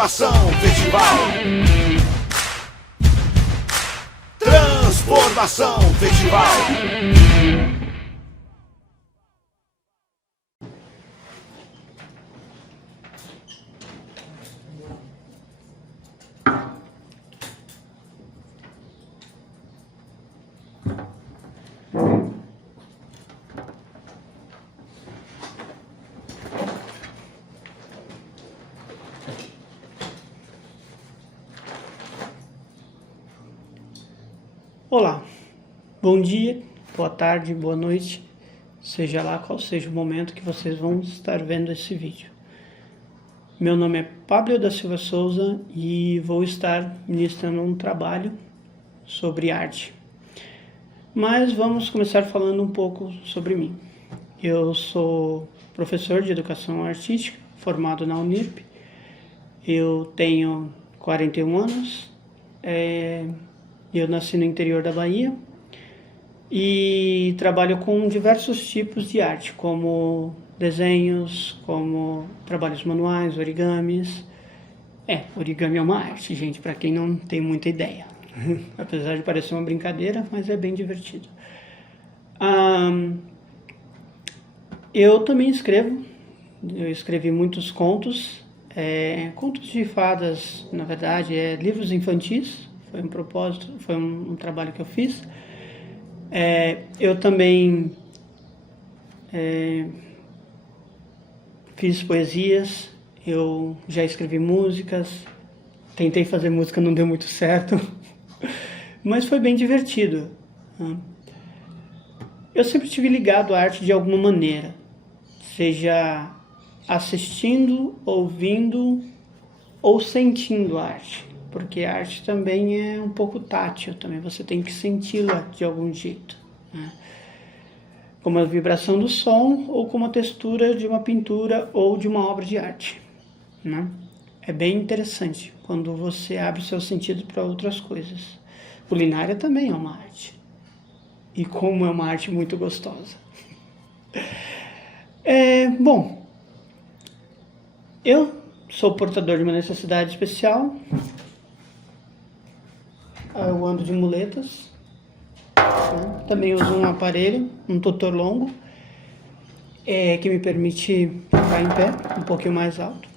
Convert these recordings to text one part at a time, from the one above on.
Transformação Festival. Transformação Festival. Olá, bom dia, boa tarde, boa noite, seja lá qual seja o momento que vocês vão estar vendo esse vídeo. Meu nome é Pablo da Silva Souza e vou estar ministrando um trabalho sobre arte. Mas vamos começar falando um pouco sobre mim. Eu sou professor de educação artística, formado na Unirp. Eu tenho 41 anos. Eu nasci no interior da Bahia e trabalho com diversos tipos de arte, como desenhos, como trabalhos manuais, origamis. Origami é uma arte, gente, para quem não tem muita ideia. Apesar de parecer uma brincadeira, mas é bem divertido. Eu também escrevo. Eu escrevi muitos contos, contos de fadas, na verdade, livros infantis. Foi um propósito, foi um trabalho que eu fiz. Eu também fiz poesias, eu já escrevi músicas, tentei fazer música, não deu muito certo, mas foi bem divertido. Eu sempre estive ligado à arte de alguma maneira, seja assistindo, ouvindo ou sentindo a arte. Porque a arte também é um pouco tátil, também você tem que senti-la de algum jeito, né? Como a vibração do som ou como a textura de uma pintura ou de uma obra de arte, né? É bem interessante quando você abre seus sentidos para outras coisas. Culinária também é uma arte. E como é uma arte muito gostosa. Bom, eu sou portador de uma necessidade especial. Eu ando de muletas, né? Também uso um aparelho, um tutor longo, que me permite ficar em pé, um pouquinho mais alto.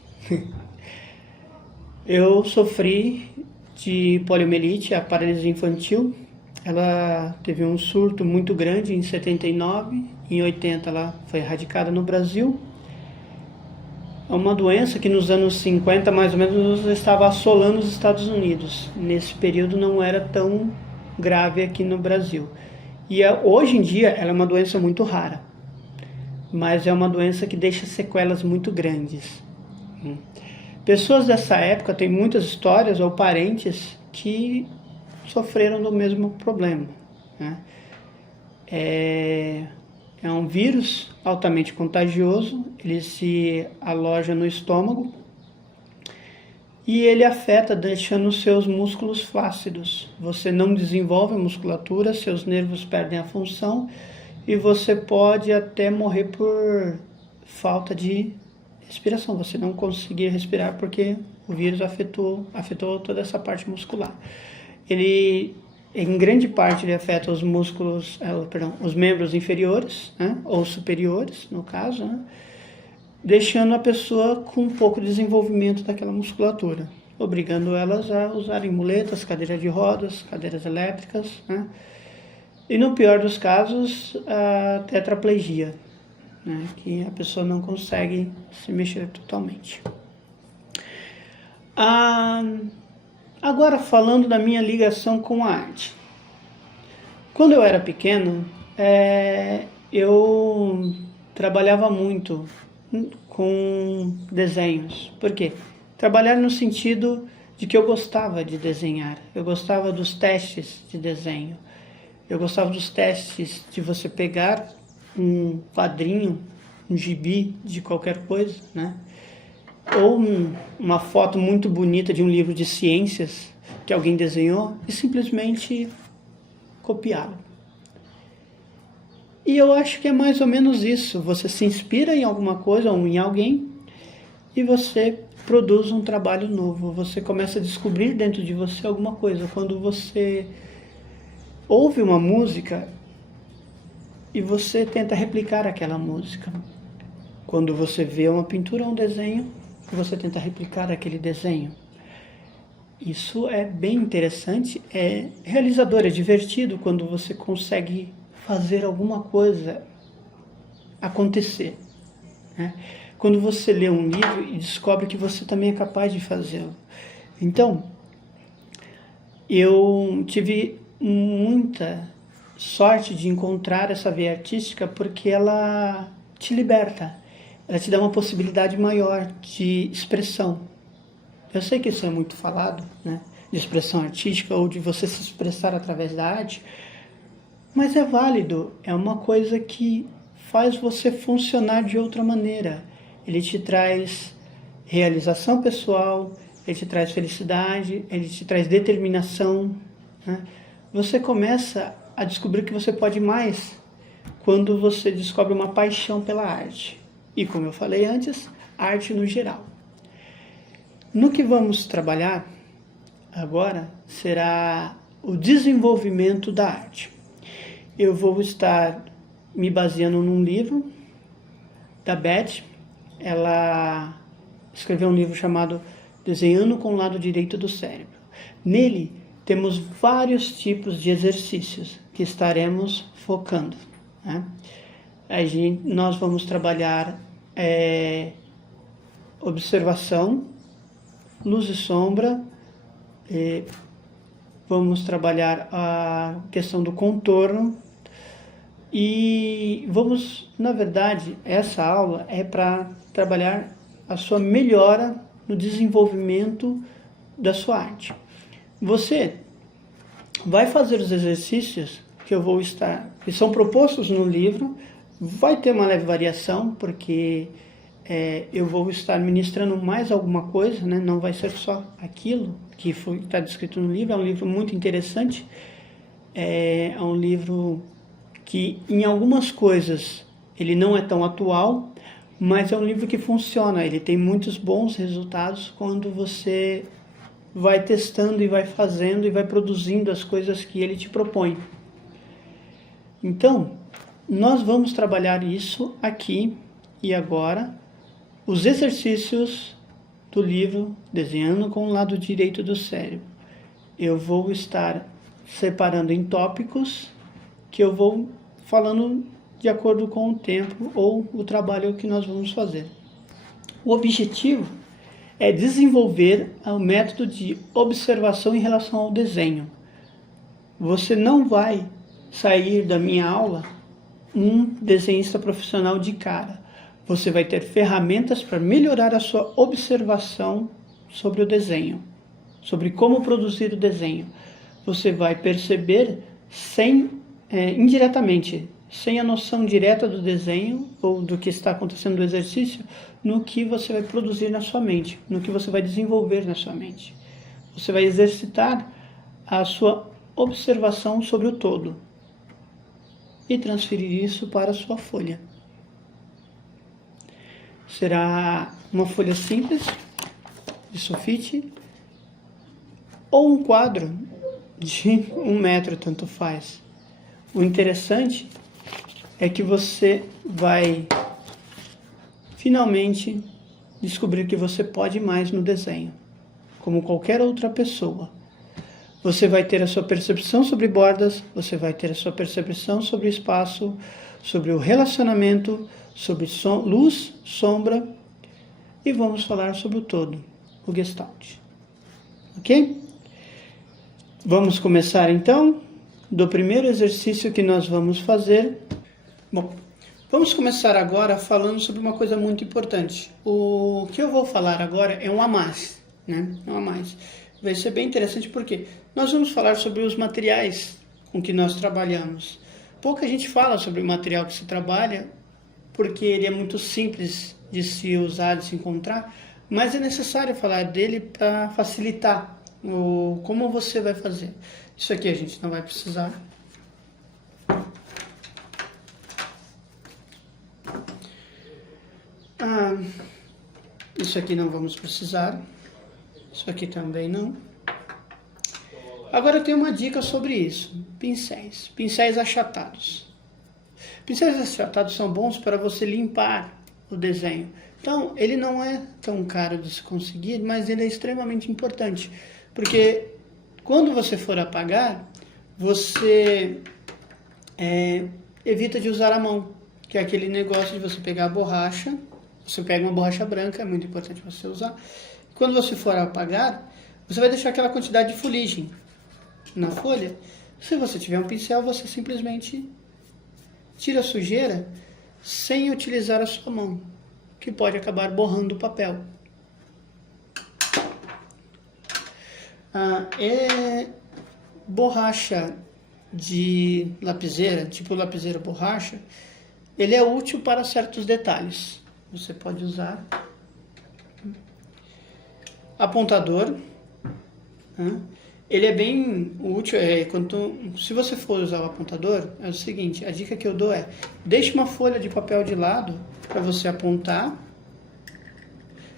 Eu sofri de poliomielite, a paralisia infantil. Ela teve um surto muito grande em 79, em 80 ela foi erradicada no Brasil. É uma doença que nos anos 50, mais ou menos, estava assolando os Estados Unidos. Nesse período não era tão grave aqui no Brasil. E hoje em dia ela é uma doença muito rara, mas é uma doença que deixa sequelas muito grandes. Pessoas dessa época têm muitas histórias ou parentes que sofreram do mesmo problema, né? É um vírus altamente contagioso, ele se aloja no estômago e ele afeta deixando seus músculos flácidos. Você não desenvolve musculatura, seus nervos perdem a função e você pode até morrer por falta de respiração. Você não conseguir respirar porque o vírus afetou toda essa parte muscular. Em grande parte ele afeta os músculos, os membros inferiores, né, ou superiores, no caso, né, deixando a pessoa com um pouco de desenvolvimento daquela musculatura, obrigando elas a usarem muletas, cadeiras de rodas, cadeiras elétricas, né, e no pior dos casos, a tetraplegia, né, que a pessoa não consegue se mexer totalmente. Agora, falando da minha ligação com a arte. Quando eu era pequeno, eu trabalhava muito com desenhos. Por quê? Trabalhar no sentido de que eu gostava de desenhar. Eu gostava dos testes de desenho. Eu gostava dos testes de você pegar um quadrinho, um gibi de qualquer coisa, né? Ou uma foto muito bonita de um livro de ciências que alguém desenhou e simplesmente copiá-lo. E eu acho que é mais ou menos isso. Você se inspira em alguma coisa ou em alguém e você produz um trabalho novo, você começa a descobrir dentro de você alguma coisa. Quando você ouve uma música e você tenta replicar aquela música. Quando você vê uma pintura ou um desenho, você tenta replicar aquele desenho. Isso é bem interessante, é realizador, é divertido quando você consegue fazer alguma coisa acontecer, né? Quando você lê um livro e descobre que você também é capaz de fazê-lo. Então, eu tive muita sorte de encontrar essa veia artística porque ela te liberta, ela te dá uma possibilidade maior de expressão. Eu sei que isso é muito falado, né, de expressão artística ou de você se expressar através da arte, mas é válido, é uma coisa que faz você funcionar de outra maneira. Ele te traz realização pessoal, ele te traz felicidade, ele te traz determinação, né? Você começa a descobrir que você pode mais quando você descobre uma paixão pela arte. E como eu falei antes, arte no geral. No que vamos trabalhar agora será o desenvolvimento da arte. Eu vou estar me baseando num livro da Beth. Ela escreveu um livro chamado Desenhando com o Lado Direito do Cérebro. Nele temos vários tipos de exercícios que estaremos focando, né? Nós vamos trabalhar observação, luz e sombra, vamos trabalhar a questão do contorno e vamos, na verdade, essa aula é para trabalhar a sua melhora no desenvolvimento da sua arte. Você vai fazer os exercícios que são propostos no livro, vai ter uma leve variação, porque eu vou estar ministrando mais alguma coisa, né? Não vai ser só aquilo que está descrito no livro. É um livro muito interessante, é um livro que em algumas coisas ele não é tão atual, mas é um livro que funciona, ele tem muitos bons resultados quando você vai testando e vai fazendo e vai produzindo as coisas que ele te propõe. Então, nós vamos trabalhar isso aqui e agora, os exercícios do livro Desenhando com o Lado Direito do Cérebro. Eu vou estar separando em tópicos que eu vou falando de acordo com o tempo ou o trabalho que nós vamos fazer. O objetivo é desenvolver o método de observação em relação ao desenho. Você não vai sair da minha aula um desenhista profissional de cara. Você vai ter ferramentas para melhorar a sua observação sobre o desenho, sobre como produzir o desenho. Você vai perceber indiretamente, sem a noção direta do desenho ou do que está acontecendo no exercício, no que você vai produzir na sua mente, no que você vai desenvolver na sua mente. Você vai exercitar a sua observação sobre o todo e transferir isso para a sua folha. Será uma folha simples, de sulfite, ou um quadro de 1 metro, tanto faz. O interessante é que você vai finalmente descobrir que você pode mais no desenho, como qualquer outra pessoa. Você vai ter a sua percepção sobre bordas, você vai ter a sua percepção sobre espaço, sobre o relacionamento, sobre luz, sombra, e vamos falar sobre o todo, o Gestalt. Ok? Vamos começar então do primeiro exercício que nós vamos fazer. Bom, vamos começar agora falando sobre uma coisa muito importante. O que eu vou falar agora é um a mais, né? É um a mais. Vai ser bem interessante porque nós vamos falar sobre os materiais com que nós trabalhamos. Pouca gente fala sobre o material que se trabalha, porque ele é muito simples de se usar, de se encontrar, mas é necessário falar dele para facilitar como você vai fazer. Isso aqui a gente não vai precisar. Isso Isso aqui não vamos precisar. Isso aqui também não. Agora eu tenho uma dica sobre isso. Pincéis. Pincéis achatados. Pincéis achatados são bons para você limpar o desenho. Então, ele não é tão caro de se conseguir, mas ele é extremamente importante. Porque quando você for apagar, você evita de usar a mão. Que é aquele negócio de você pegar a borracha. Você pega uma borracha branca, é muito importante você usar. Quando você for apagar, você vai deixar aquela quantidade de fuligem na folha. Se você tiver um pincel, você simplesmente tira a sujeira sem utilizar a sua mão, que pode acabar borrando o papel. Borracha de lapiseira, tipo lapiseira borracha, ele é útil para certos detalhes. Você pode usar apontador. Ele é bem útil. Se você for usar o apontador, é o seguinte: a dica que eu dou é: deixe uma folha de papel de lado para você apontar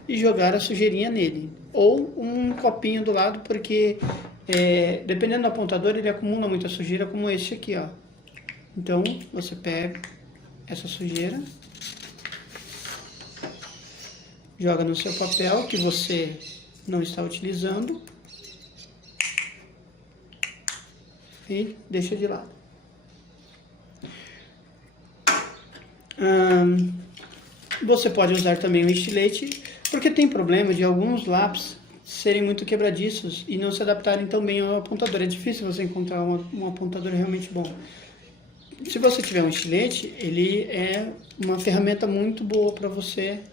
e jogar a sujeirinha nele, ou um copinho do lado, porque dependendo do apontador ele acumula muita sujeira, como esse aqui, ó. Então você pega essa sujeira, joga no seu papel que você não está utilizando e deixa de lado. Você pode usar também um estilete, porque tem problema de alguns lápis serem muito quebradiços e não se adaptarem tão bem ao apontador. É difícil você encontrar um apontador realmente bom. Se você tiver um estilete, ele é uma ferramenta muito boa para você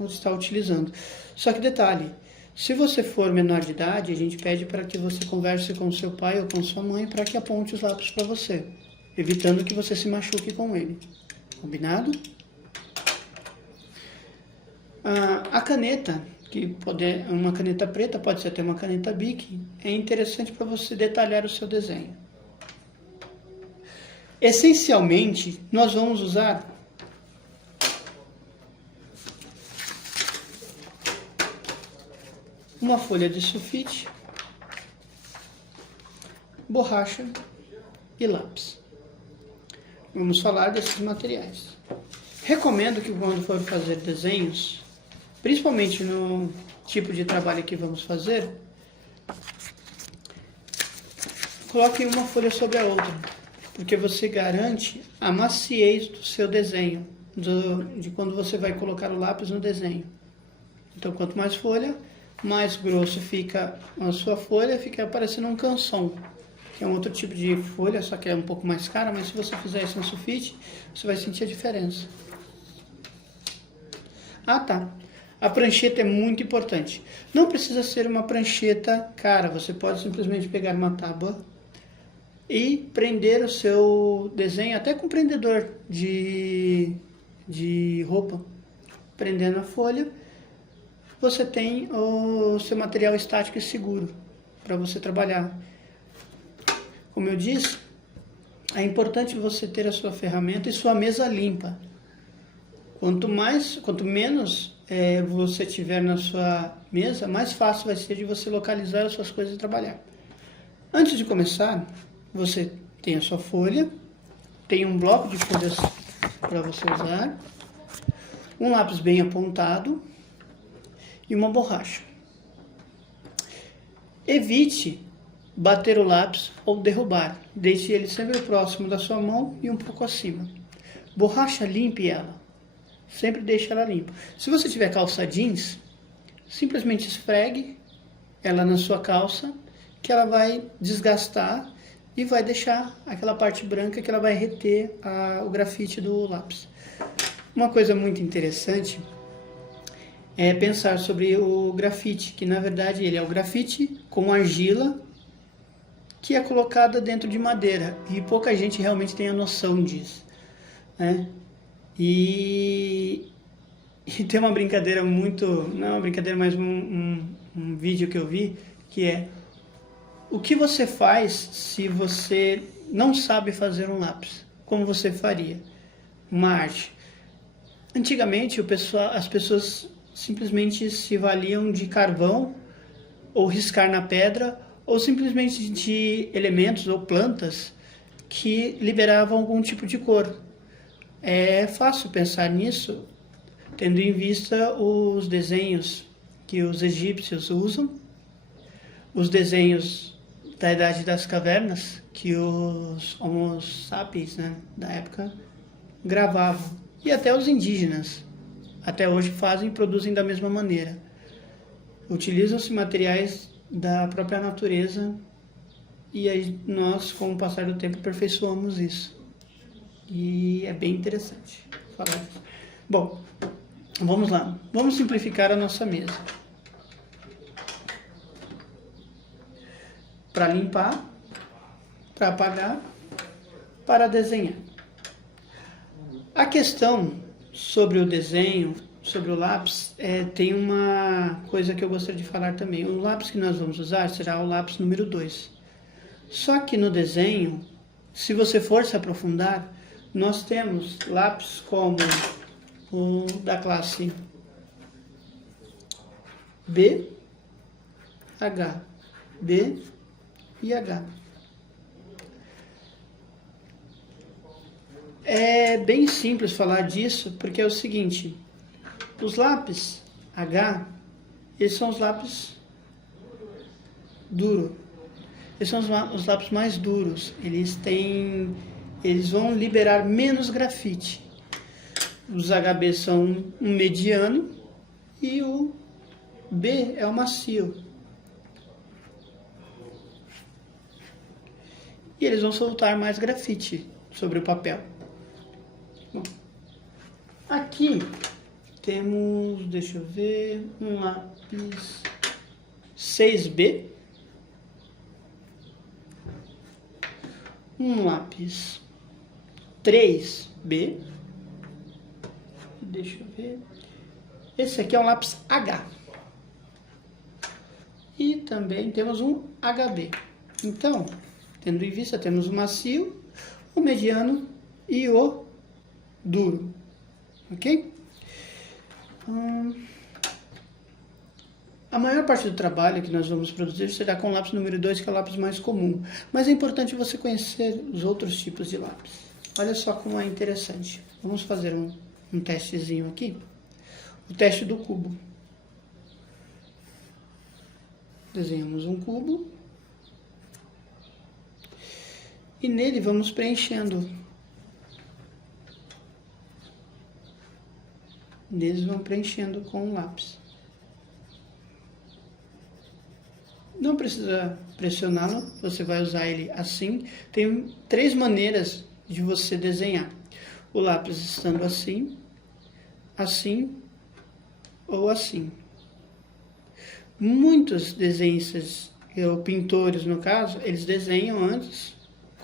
estar utilizando. Só que detalhe, se você for menor de idade, a gente pede para que você converse com seu pai ou com sua mãe para que aponte os lápis para você, evitando que você se machuque com ele. Combinado? A caneta, uma caneta preta, pode ser até uma caneta Bic, é interessante para você detalhar o seu desenho. Essencialmente, nós vamos usar uma folha de sulfite, borracha e lápis. Vamos falar desses materiais. Recomendo que quando for fazer desenhos, principalmente no tipo de trabalho que vamos fazer, coloque uma folha sobre a outra, porque você garante a maciez do seu desenho, de quando você vai colocar o lápis no desenho. Então, quanto mais folha, mais grosso fica a sua folha, fica parecendo um canção, que é um outro tipo de folha, só que é um pouco mais cara, mas se você fizer isso no sulfite, você vai sentir a diferença. A prancheta é muito importante. Não precisa ser uma prancheta cara, você pode simplesmente pegar uma tábua e prender o seu desenho, até com prendedor de roupa. Prendendo a folha, você tem o seu material estático e seguro para você trabalhar. Como eu disse, é importante você ter a sua ferramenta e sua mesa limpa. Quanto menos você tiver na sua mesa, mais fácil vai ser de você localizar as suas coisas e trabalhar. Antes de começar, você tem a sua folha, tem um bloco de folhas para você usar, um lápis bem apontado e uma borracha. Evite bater o lápis ou derrubar. Deixe ele sempre próximo da sua mão e um pouco acima. Borracha, limpe ela. Sempre deixe ela limpa. Se você tiver calça jeans, simplesmente esfregue ela na sua calça, que ela vai desgastar e vai deixar aquela parte branca que ela vai reter o grafite do lápis. Uma coisa muito interessante é pensar sobre o grafite, que na verdade ele é o grafite com argila que é colocada dentro de madeira, e pouca gente realmente tem a noção disso, né? E tem uma brincadeira não é uma brincadeira, mas um vídeo que eu vi, que é: o que você faz se você não sabe fazer um lápis? Como você faria uma arte? Antigamente as pessoas simplesmente se valiam de carvão ou riscar na pedra, ou simplesmente de elementos ou plantas que liberavam algum tipo de cor. É fácil pensar nisso, tendo em vista os desenhos que os egípcios usam, os desenhos da Idade das Cavernas, que os Homo sapiens, né, da época gravavam, e até os indígenas, até hoje fazem e produzem da mesma maneira. Utilizam-se materiais da própria natureza e aí nós, com o passar do tempo, aperfeiçoamos isso. E é bem interessante falar isso. Bom, vamos lá. Vamos simplificar a nossa mesa. Para limpar, para apagar, para desenhar. A questão sobre o desenho, sobre o lápis, tem uma coisa que eu gostaria de falar também. O lápis que nós vamos usar será o lápis número 2. Só que no desenho, se você for se aprofundar, nós temos lápis como o da classe B, H, B e H. É bem simples falar disso, porque é o seguinte, os lápis H, eles são os lápis duros. Eles são os lápis mais duros. Eles vão liberar menos grafite. Os HB são um mediano e o B é o macio. E eles vão soltar mais grafite sobre o papel. Bom, aqui temos, deixa eu ver, um lápis 6B, um lápis 3B, deixa eu ver, esse aqui é um lápis H, e também temos um HB. Então, tendo em vista, temos o macio, o mediano e o duro, ok? A maior parte do trabalho que nós vamos produzir será com o lápis número 2, que é o lápis mais comum. Mas é importante você conhecer os outros tipos de lápis. Olha só como é interessante. Vamos fazer um testezinho aqui. O teste do cubo. Desenhamos um cubo. E nele vamos preenchendo. Neles vão preenchendo com o lápis. Não precisa pressioná-lo, você vai usar ele assim. Tem 3 maneiras de você desenhar. O lápis estando assim, assim ou assim. Muitos desenhistas, ou pintores no caso, eles desenham antes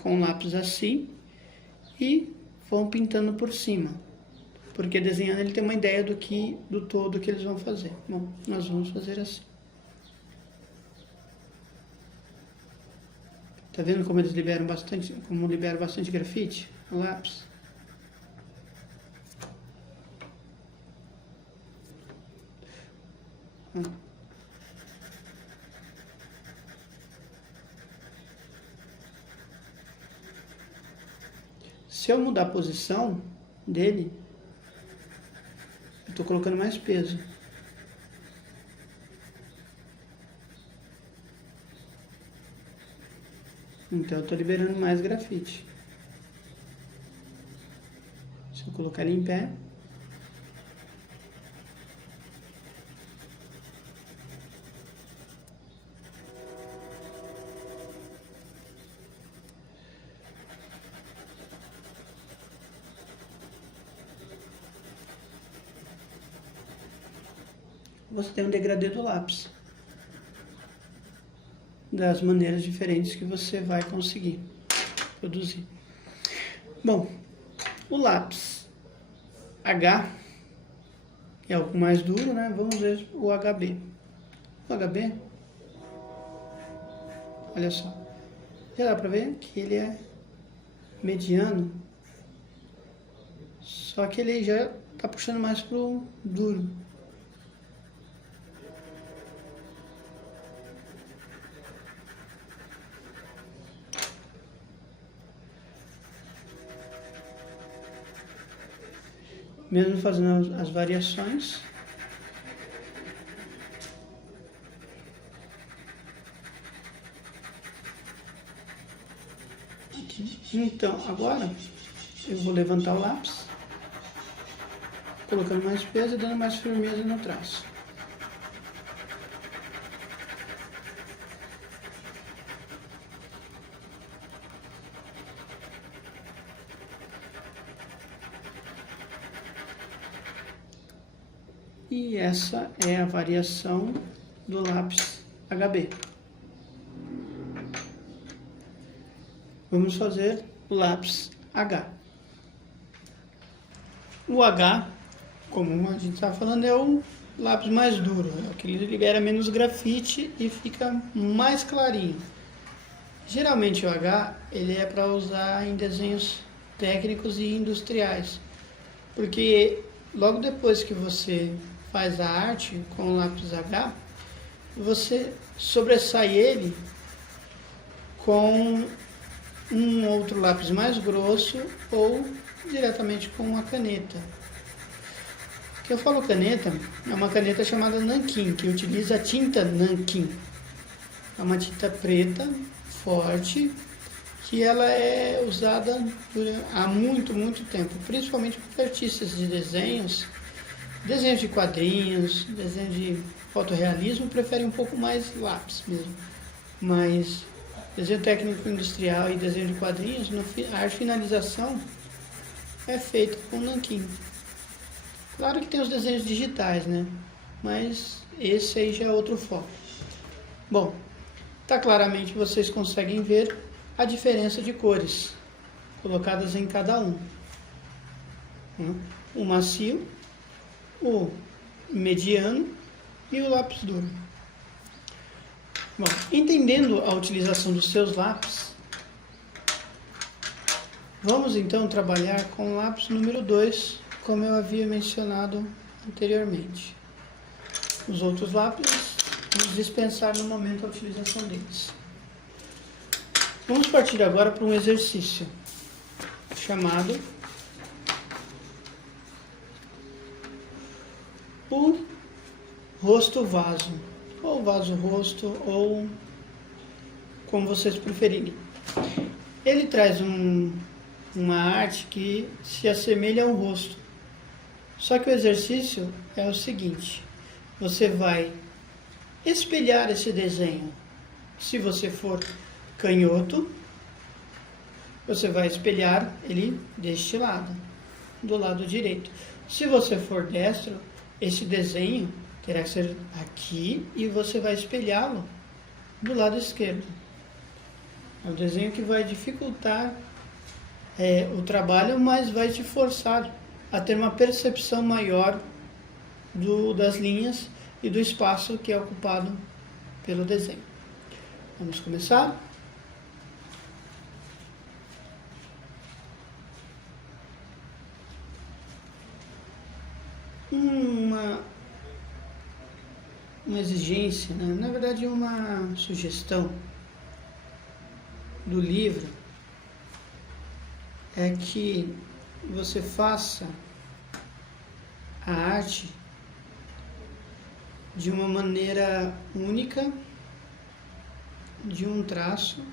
com o lápis assim e vão pintando por cima. Porque desenhando ele tem uma ideia do todo que eles vão fazer. Bom, nós vamos fazer assim. Tá vendo como eles liberam bastante grafite no lápis? Se eu mudar a posição dele, eu estou colocando mais peso. Então eu estou liberando mais grafite. Se eu colocar ele em pé, você tem um degradê do lápis, das maneiras diferentes que você vai conseguir produzir. Bom, o lápis H é o mais duro, né? Vamos ver o HB. O HB, olha só, já dá pra ver que ele é mediano, só que ele já tá puxando mais pro duro. mesmo fazendo as variações. Então, agora eu vou levantar o lápis, colocando mais peso e dando mais firmeza no traço. E essa é a variação do lápis HB. Vamos fazer o lápis H. O H, como a gente estava falando, é o lápis mais duro, é o que libera menos grafite e fica mais clarinho. Geralmente o H ele é para usar em desenhos técnicos e industriais, porque logo depois que você faz a arte com o lápis H, você sobressai ele com um outro lápis mais grosso ou diretamente com uma caneta. Que eu falo caneta, é uma caneta chamada nanquim, que utiliza a tinta nanquim. É uma tinta preta, forte, que ela é usada há muito tempo, principalmente por artistas de desenhos de quadrinhos, desenho de fotorrealismo, preferem um pouco mais lápis mesmo. Mas desenho técnico industrial e desenho de quadrinhos, a finalização é feita com nanquim. Claro que tem os desenhos digitais, né? Mas esse aí já é outro foco. Bom, tá claramente vocês conseguem ver a diferença de cores colocadas em cada um. O macio, o mediano e o lápis duro. Bom, entendendo a utilização dos seus lápis, vamos então trabalhar com o lápis número 2, como eu havia mencionado anteriormente. Os outros lápis, vamos dispensar no momento a utilização deles. Vamos partir agora para um exercício chamado o rosto-vaso, ou vaso-rosto, ou como vocês preferirem. Ele traz uma arte que se assemelha ao rosto. Só que o exercício é o seguinte: você vai espelhar esse desenho. Se você for canhoto, você vai espelhar ele deste lado, do lado direito. Se você for destro, esse desenho terá que ser aqui e você vai espelhá-lo do lado esquerdo. É um desenho que vai dificultar o trabalho, mas vai te forçar a ter uma percepção maior das linhas e do espaço que é ocupado pelo desenho. Vamos começar? Uma exigência, né? Na verdade uma sugestão do livro é que você faça a arte de uma maneira única, de um traço,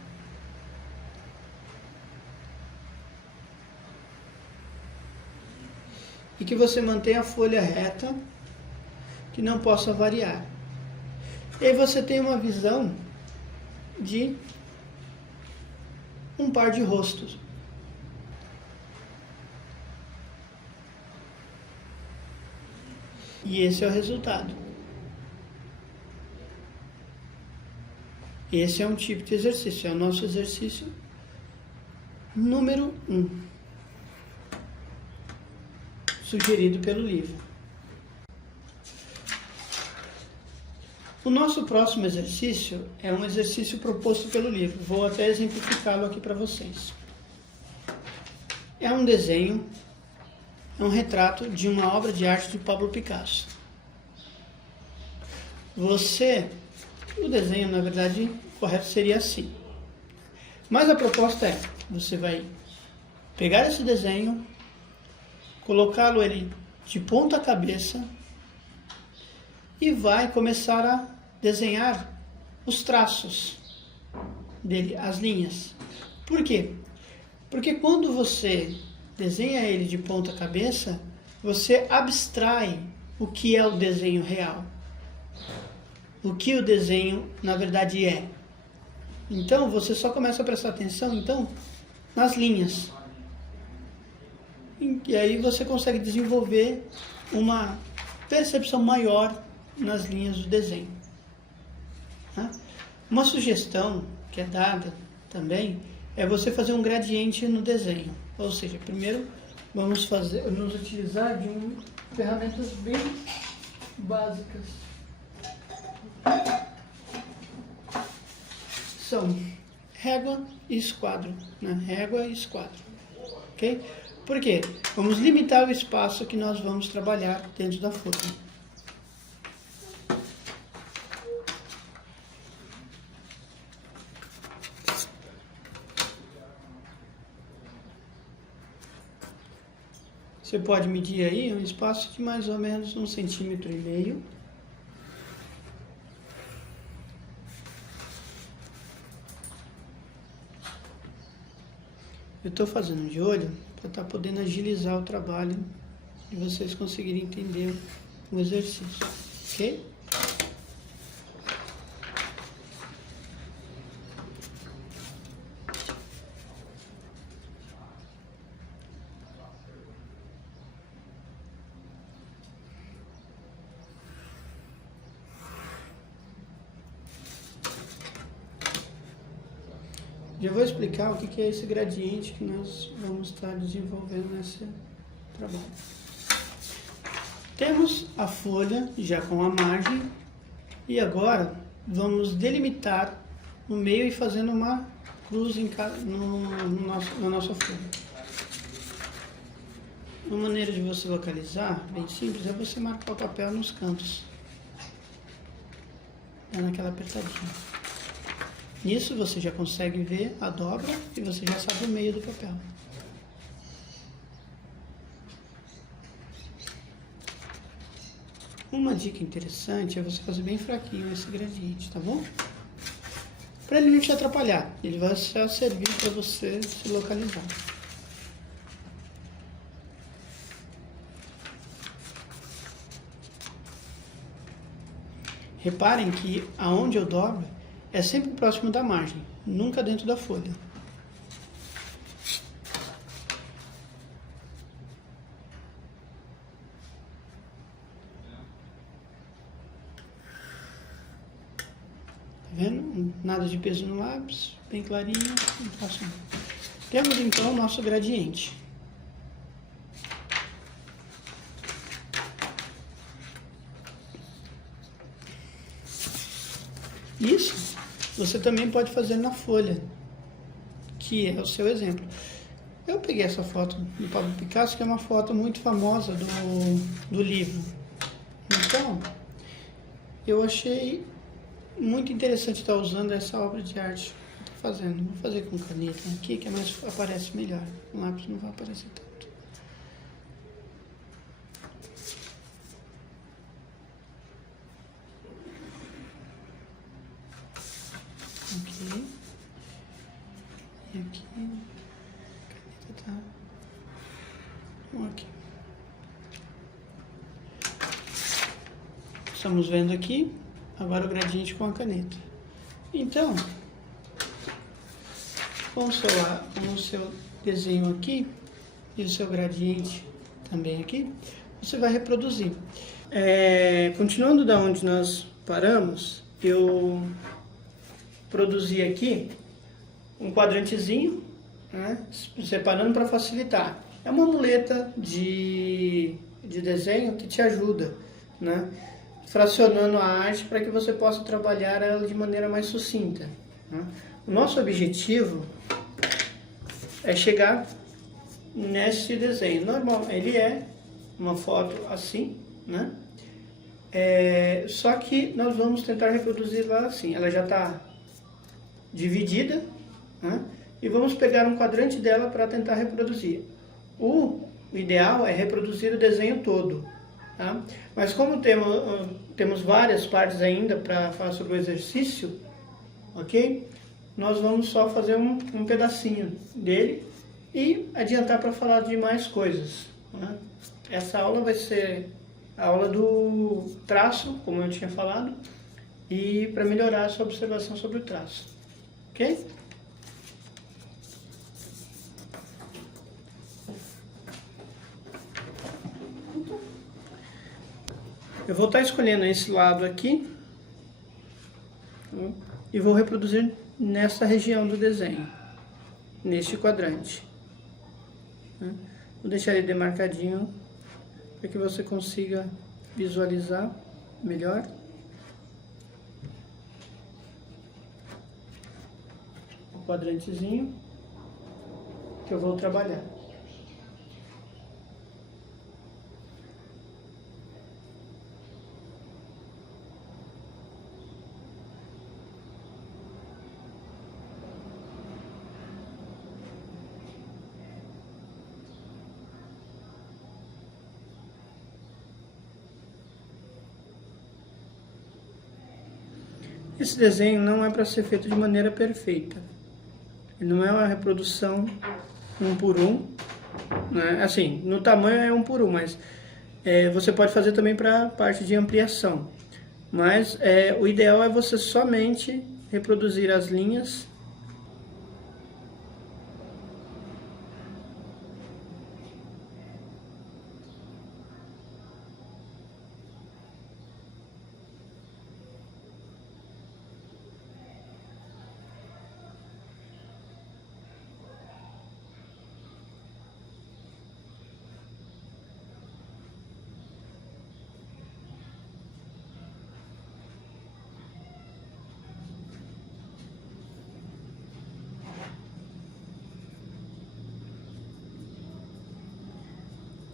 e que você mantenha a folha reta, que não possa variar. E aí você tem uma visão de um par de rostos. E esse é o resultado. Esse é um tipo de exercício, é o nosso exercício número 1, sugerido pelo livro. O nosso próximo exercício é um exercício proposto pelo livro. Vou até exemplificá-lo aqui para vocês. É um desenho, é um retrato de uma obra de arte de Pablo Picasso. O desenho, na verdade, correto seria assim. Mas a proposta é, você vai pegar esse desenho, colocá-lo ele de ponta cabeça e vai começar a desenhar os traços dele, as linhas. Por quê? Porque quando você desenha ele de ponta cabeça, você abstrai o que é o desenho real. O que o desenho, na verdade, é. Então, você só começa a prestar atenção, então, nas linhas. E aí você consegue desenvolver uma percepção maior nas linhas do desenho. Tá? Uma sugestão que é dada também é você fazer um gradiente no desenho. Ou seja, primeiro vamos utilizar de ferramentas bem básicas. São régua e esquadro, né? Régua e esquadro, ok? Por quê? Vamos limitar o espaço que nós vamos trabalhar dentro da folha. Você pode medir aí um espaço de mais ou menos 1,5 cm. Eu estou fazendo de olho para estar podendo agilizar o trabalho e vocês conseguirem entender o exercício, ok? Já vou explicar o que é esse gradiente que nós vamos estar desenvolvendo nesse trabalho. Temos a folha já com a margem e agora vamos delimitar no meio e fazendo uma cruz na nossa folha. Uma maneira de você localizar, bem simples, é você marcar o papel nos cantos, dando aquela apertadinha. Nisso você já consegue ver a dobra e você já sabe o meio do papel. Uma dica interessante é você fazer bem fraquinho esse gradiente, tá bom? Para ele não te atrapalhar, ele vai só servir para você se localizar. Reparem que aonde eu dobro é sempre próximo da margem, nunca dentro da folha. Tá vendo? Nada de peso no lápis, bem clarinho. Temos então o nosso gradiente. Isso você também pode fazer na folha, que é o seu exemplo. Eu peguei essa foto do Pablo Picasso, que é uma foto muito famosa do livro. Então, eu achei muito interessante estar usando essa obra de arte que eu estou fazendo. Vou fazer com caneta aqui, que é mais, aparece melhor. O lápis não vai aparecer tanto. Aqui. E aqui. A caneta tá. Aqui. Estamos vendo aqui. Agora o gradiente com a caneta. Então, com o seu desenho aqui e o seu gradiente também aqui, você vai reproduzir. Continuando da onde nós paramos, eu produzi aqui um quadrantezinho, né, separando para facilitar. É uma muleta de desenho que te ajuda, né, fracionando a arte para que você possa trabalhar ela de maneira mais sucinta, né? O nosso objetivo é chegar nesse desenho. Normal, ele é uma foto assim, né? Só que nós vamos tentar reproduzir lá assim. Ela já está dividida, né? E vamos pegar um quadrante dela para tentar reproduzir. O O ideal é reproduzir o desenho todo, tá? Mas como temos várias partes ainda para falar sobre o exercício, ok? Nós vamos só fazer um pedacinho dele e adiantar para falar de mais coisas, né? Essa aula vai ser a aula do traço, como eu tinha falado, e para melhorar a sua observação sobre o traço, ok? Eu vou estar escolhendo esse lado aqui e vou reproduzir nessa região do desenho, neste quadrante. Vou deixar ele demarcadinho para que você consiga visualizar melhor. O quadrantezinho que eu vou trabalhar. Esse desenho não é para ser feito de maneira perfeita. Ele não é uma reprodução um por um, né? Assim, no tamanho é um por um, mas você pode fazer também para a parte de ampliação. Mas o ideal é você somente reproduzir as linhas .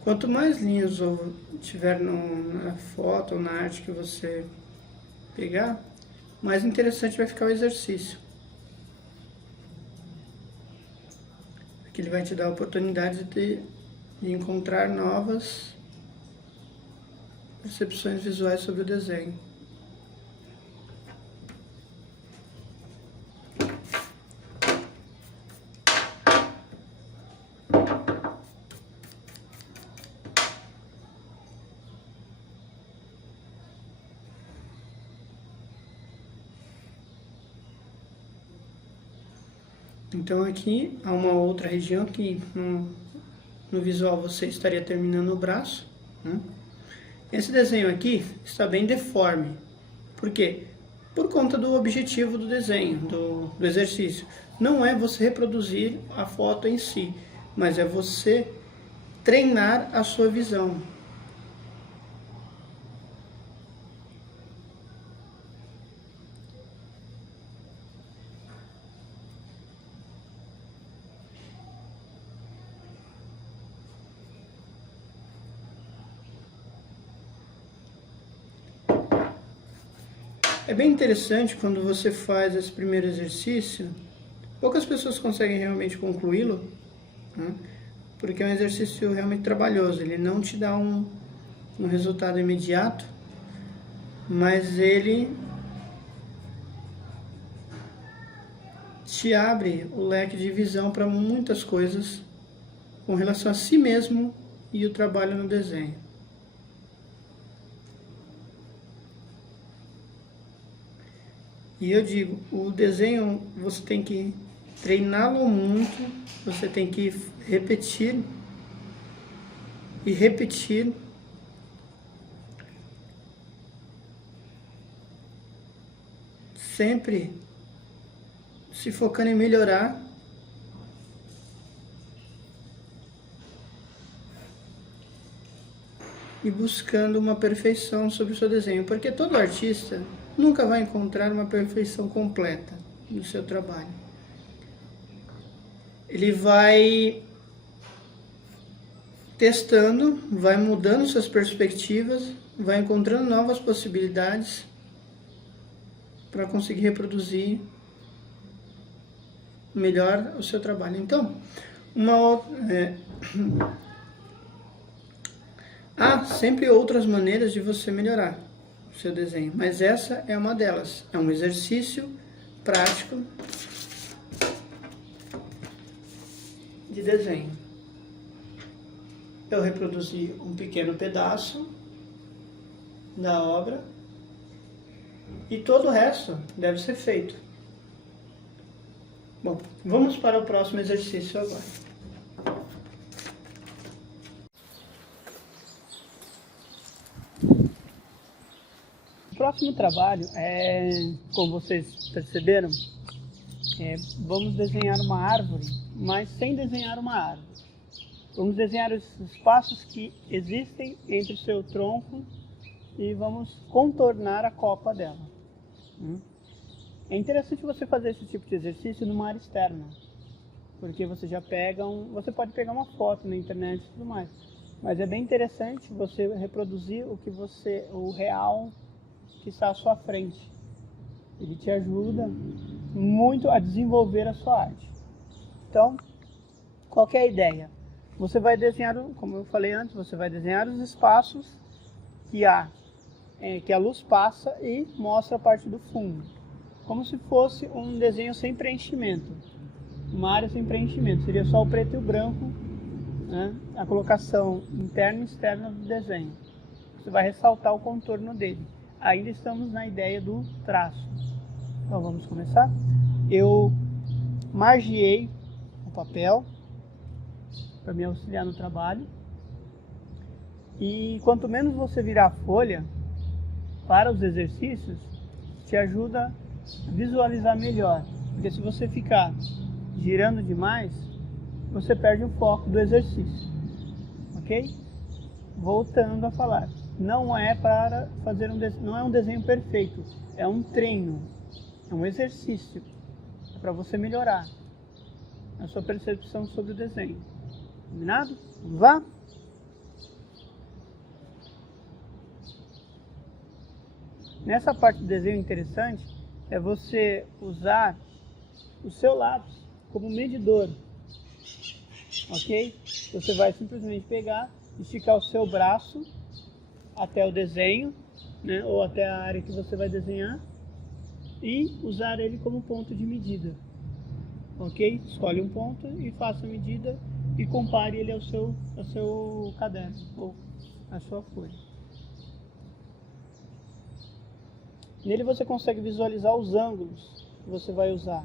Quanto mais linhas tiver na foto ou na arte que você pegar, mais interessante vai ficar o exercício. Porque ele vai te dar a oportunidade de encontrar novas percepções visuais sobre o desenho. Então aqui há uma outra região que no visual você estaria terminando o braço, né? Esse desenho aqui está bem deforme. Por quê? Por conta do objetivo do desenho, do exercício. Não é você reproduzir a foto em si, mas é você treinar a sua visão. É bem interessante quando você faz esse primeiro exercício, poucas pessoas conseguem realmente concluí-lo, né? Porque é um exercício realmente trabalhoso, ele não te dá um resultado imediato, mas ele te abre o leque de visão para muitas coisas com relação a si mesmo e o trabalho no desenho. E eu digo, o desenho você tem que treiná-lo muito, você tem que repetir e repetir. Sempre se focando em melhorar e buscando uma perfeição sobre o seu desenho, porque todo artista nunca vai encontrar uma perfeição completa no seu trabalho. Ele vai testando, vai mudando suas perspectivas, vai encontrando novas possibilidades para conseguir reproduzir melhor o seu trabalho. Então, Há sempre outras maneiras de você melhorar o seu desenho, mas essa é uma delas. É um exercício prático de desenho. Eu reproduzi um pequeno pedaço da obra e todo o resto deve ser feito. Bom, vamos para o próximo exercício agora. O próximo trabalho como vocês perceberam, vamos desenhar uma árvore, mas sem desenhar uma árvore. Vamos desenhar os espaços que existem entre o seu tronco e vamos contornar a copa dela. É interessante você fazer esse tipo de exercício numa área externa, porque você já pega você pode pegar uma foto na internet e tudo mais, mas é bem interessante você reproduzir o real que está à sua frente. Ele te ajuda muito a desenvolver a sua arte. Então, qual que é a ideia? Você vai desenhar, como eu falei antes, você vai desenhar os espaços que a luz passa e mostra a parte do fundo. Como se fosse um desenho sem preenchimento. Uma área sem preenchimento. Seria só o preto e o branco, né? A colocação interna e externa do desenho. Você vai ressaltar o contorno dele. Ainda estamos na ideia do traço. Então vamos começar. Eu margeei o papel para me auxiliar no trabalho. E quanto menos você virar a folha para os exercícios, te ajuda a visualizar melhor. Porque se você ficar girando demais, você perde o foco do exercício. Ok? Voltando a falar. Não é para fazer não é um desenho perfeito. É um treino. É um exercício. É para você melhorar a sua percepção sobre o desenho. Combinado? Vamos lá? Nessa parte do desenho interessante é você usar o seu lápis como medidor. Ok? Você vai simplesmente pegar, esticar o seu braço até o desenho, né, ou até a área que você vai desenhar e usar ele como ponto de medida. Ok? Escolhe um ponto e faça a medida e compare ele ao seu caderno ou à sua folha. Nele você consegue visualizar os ângulos que você vai usar.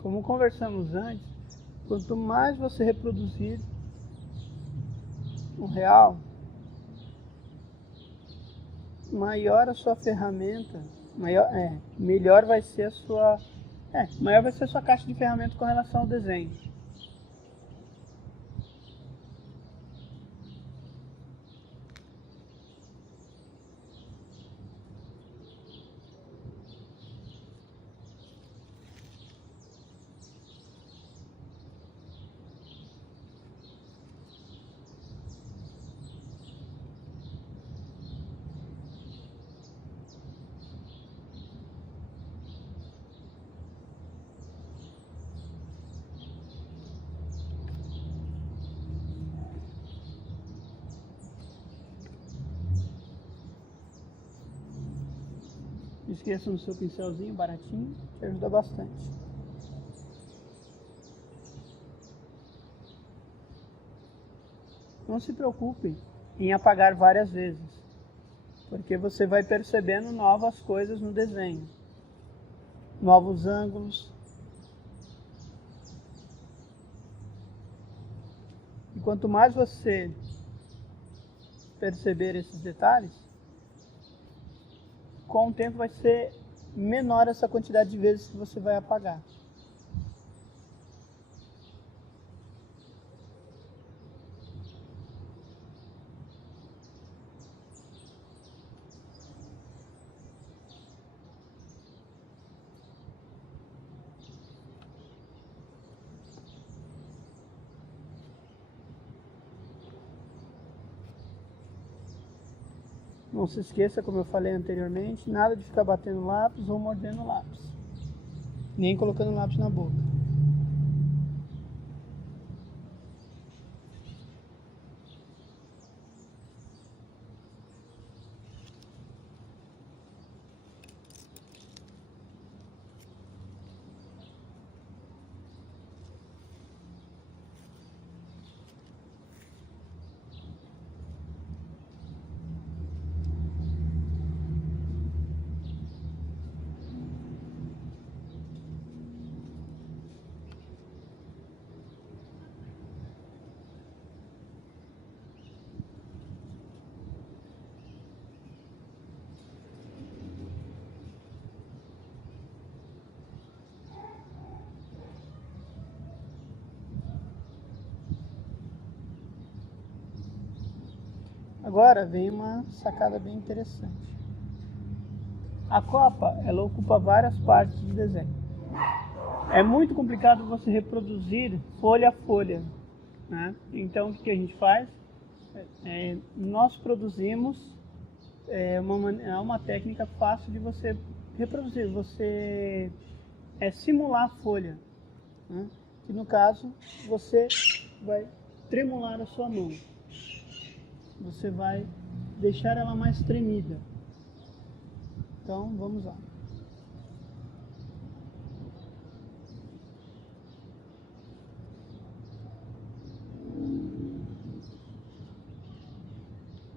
Como conversamos antes, quanto mais você reproduzir o real, maior a sua ferramenta, melhor vai ser maior vai ser a sua caixa de ferramentas com relação ao desenho. Não esqueça no seu pincelzinho baratinho, que ajuda bastante. Não se preocupe em apagar várias vezes, porque você vai percebendo novas coisas no desenho, novos ângulos. E quanto mais você perceber esses detalhes, com o tempo vai ser menor essa quantidade de vezes que você vai apagar. Não se esqueça, como eu falei anteriormente, nada de ficar batendo lápis ou mordendo lápis, nem colocando lápis na boca. Agora vem uma sacada bem interessante. A copa, ela ocupa várias partes do desenho. É muito complicado você reproduzir folha a folha, né? Então, o que a gente faz? Nós produzimos uma técnica fácil de você reproduzir, você simular a folha, né? Que no caso, você vai tremular a sua mão. Você vai deixar ela mais tremida. Então, vamos lá.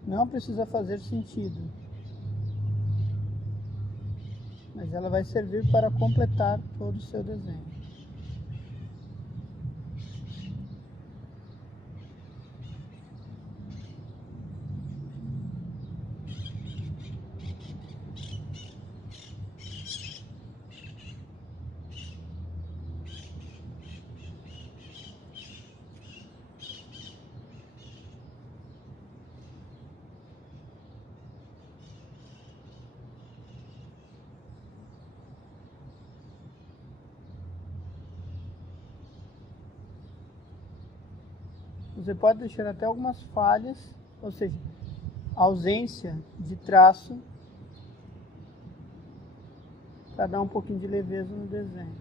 Não precisa fazer sentido, mas ela vai servir para completar todo o seu desenho. Você pode deixar até algumas falhas, ou seja, ausência de traço, para dar um pouquinho de leveza no desenho.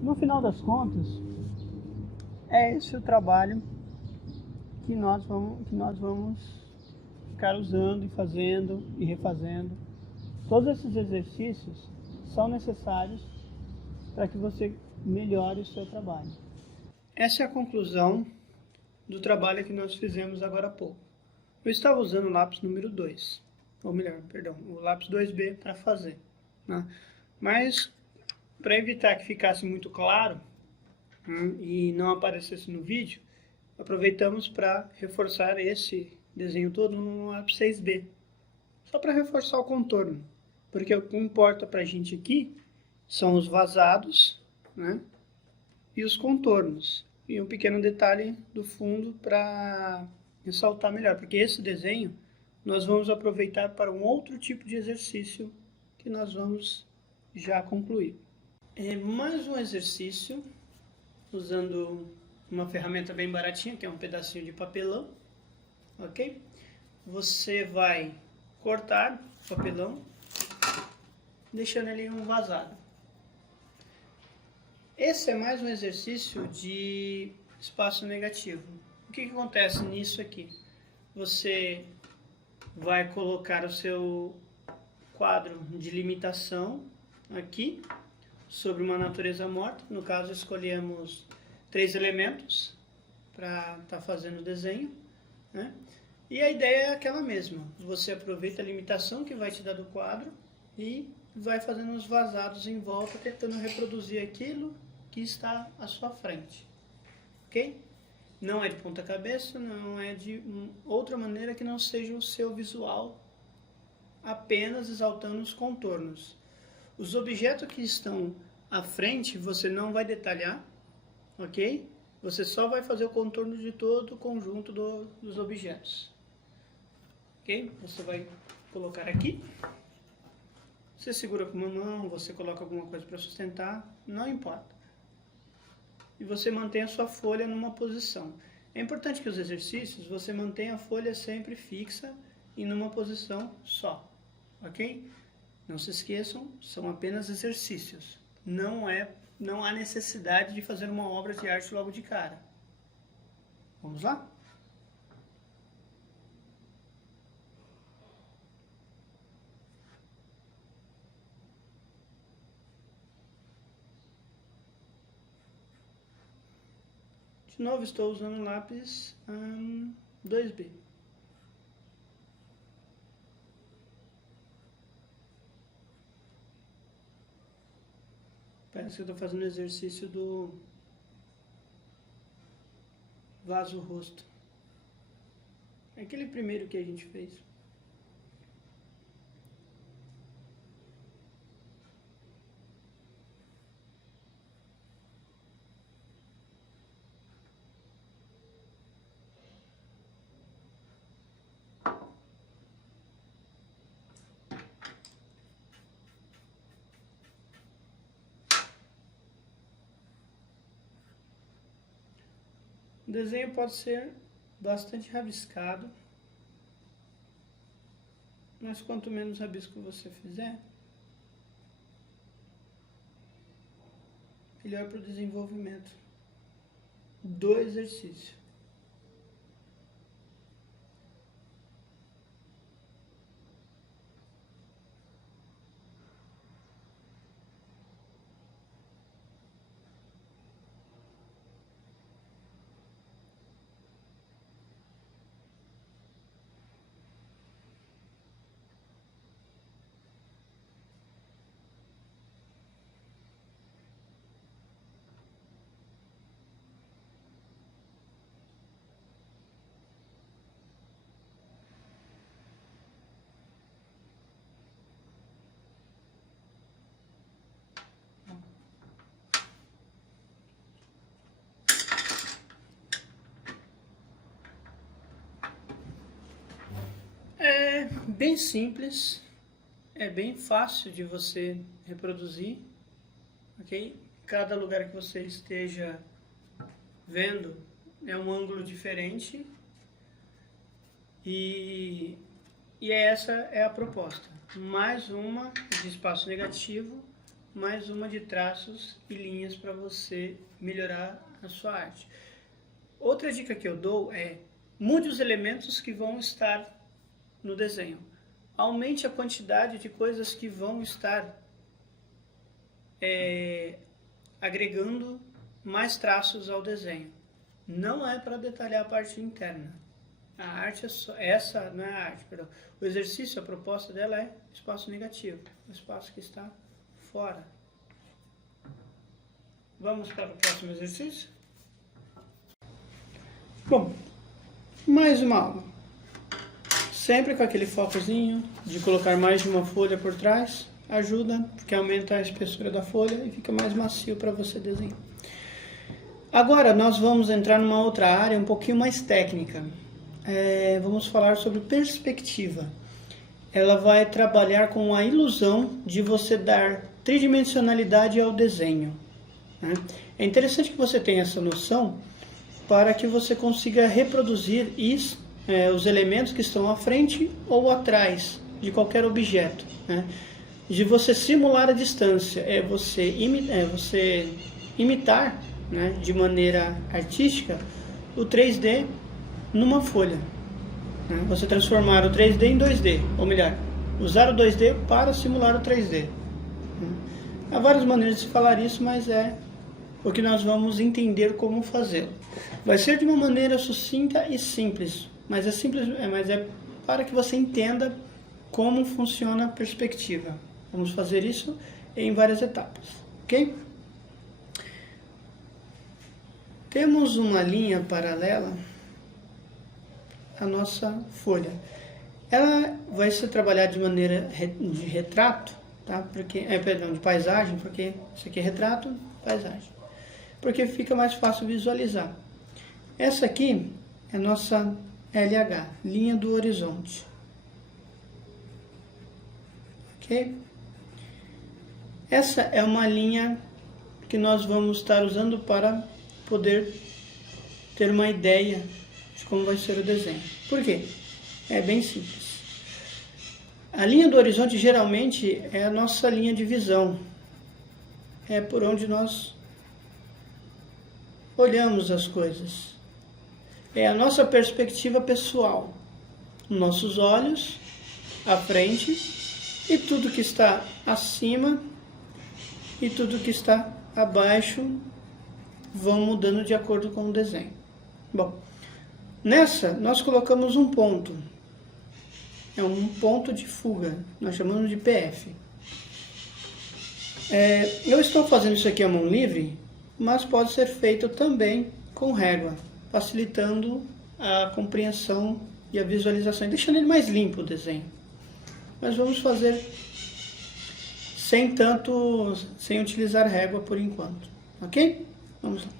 No final das contas, é esse o trabalho que nós vamos ficar usando e fazendo e refazendo. Todos esses exercícios são necessários para que você melhore o seu trabalho. Essa é a conclusão do trabalho que nós fizemos agora há pouco. Eu estava usando o lápis número 2, ou melhor, perdão, o lápis 2B para fazer, né? Mas, para evitar que ficasse muito claro e não aparecesse no vídeo, aproveitamos para reforçar esse desenho todo no lápis 6B, só para reforçar o contorno, porque o que importa para a gente aqui são os vazados, né, e os contornos, e um pequeno detalhe do fundo para ressaltar melhor, porque esse desenho nós vamos aproveitar para um outro tipo de exercício que nós vamos já concluir. Mais um exercício usando uma ferramenta bem baratinha, que é um pedacinho de papelão, ok? Você vai cortar o papelão, deixando ali um vazado. Esse é mais um exercício de espaço negativo. O que acontece nisso aqui? Você vai colocar o seu quadro de limitação aqui, sobre uma natureza morta. No caso, escolhemos 3 elementos para estar fazendo o desenho, né? E a ideia é aquela mesma, você aproveita a limitação que vai te dar do quadro e vai fazendo os vazados em volta, tentando reproduzir aquilo que está à sua frente, ok? Não é de ponta cabeça, não é de outra maneira que não seja o seu visual, apenas exaltando os contornos. Os objetos que estão à frente você não vai detalhar, ok? Você só vai fazer o contorno de todo o conjunto dos objetos. Ok? Você vai colocar aqui. Você segura com uma mão, você coloca alguma coisa para sustentar, não importa. E você mantém a sua folha numa posição. É importante que os exercícios você mantenha a folha sempre fixa e numa posição só. Ok? Não se esqueçam, são apenas exercícios. Não há necessidade de fazer uma obra de arte logo de cara. Vamos lá? De novo, estou usando o lápis 2B. Parece que eu estou fazendo o exercício do vaso rosto. Aquele primeiro que a gente fez. O desenho pode ser bastante rabiscado, mas quanto menos rabisco você fizer, melhor para o desenvolvimento do exercício. É bem simples, é bem fácil de você reproduzir, ok? Cada lugar que você esteja vendo é um ângulo diferente e essa é a proposta. Mais uma de espaço negativo, mais uma de traços e linhas para você melhorar a sua arte. Outra dica que eu dou é: mude os elementos que vão estar no desenho. Aumente a quantidade de coisas que vão estar agregando mais traços ao desenho. Não é para detalhar a parte interna. A arte é só, essa não é a arte, perdão. O exercício, a proposta dela é espaço negativo, o espaço que está fora. Vamos para o próximo exercício? Bom, mais uma aula. Sempre com aquele focozinho de colocar mais de uma folha por trás, ajuda, porque aumenta a espessura da folha e fica mais macio para você desenhar. Agora nós vamos entrar numa outra área um pouquinho mais técnica. Vamos falar sobre perspectiva. Ela vai trabalhar com a ilusão de você dar tridimensionalidade ao desenho, né? É interessante que você tenha essa noção para que você consiga reproduzir isso, os elementos que estão à frente ou atrás de qualquer objeto, né? De você simular a distância, você imitar, né, de maneira artística o 3D numa folha, né? Você transformar o 3D em 2D, ou melhor, usar o 2D para simular o 3D, né? Há várias maneiras de se falar isso, mas é o que nós vamos entender como fazê-lo. Vai ser de uma maneira sucinta e simples, mas é simples, mas é para que você entenda como funciona a perspectiva. Vamos fazer isso em várias etapas, ok? Temos uma linha paralela à nossa folha. Ela vai ser trabalhada de maneira de retrato, tá? De paisagem, porque isso aqui é retrato, paisagem. Porque fica mais fácil visualizar. Essa aqui é nossa LH, linha do horizonte. Ok? Essa é uma linha que nós vamos estar usando para poder ter uma ideia de como vai ser o desenho. Por quê? É bem simples. A linha do horizonte geralmente é a nossa linha de visão. É por onde nós olhamos as coisas. É a nossa perspectiva pessoal. Nossos olhos, à frente, e tudo que está acima e tudo que está abaixo vão mudando de acordo com o desenho. Bom, nessa nós colocamos um ponto. É um ponto de fuga, nós chamamos de PF. Eu estou fazendo isso aqui à mão livre, mas pode ser feito também com régua, facilitando a compreensão e a visualização, deixando ele mais limpo o desenho. Mas vamos fazer sem utilizar régua por enquanto, ok? Vamos lá.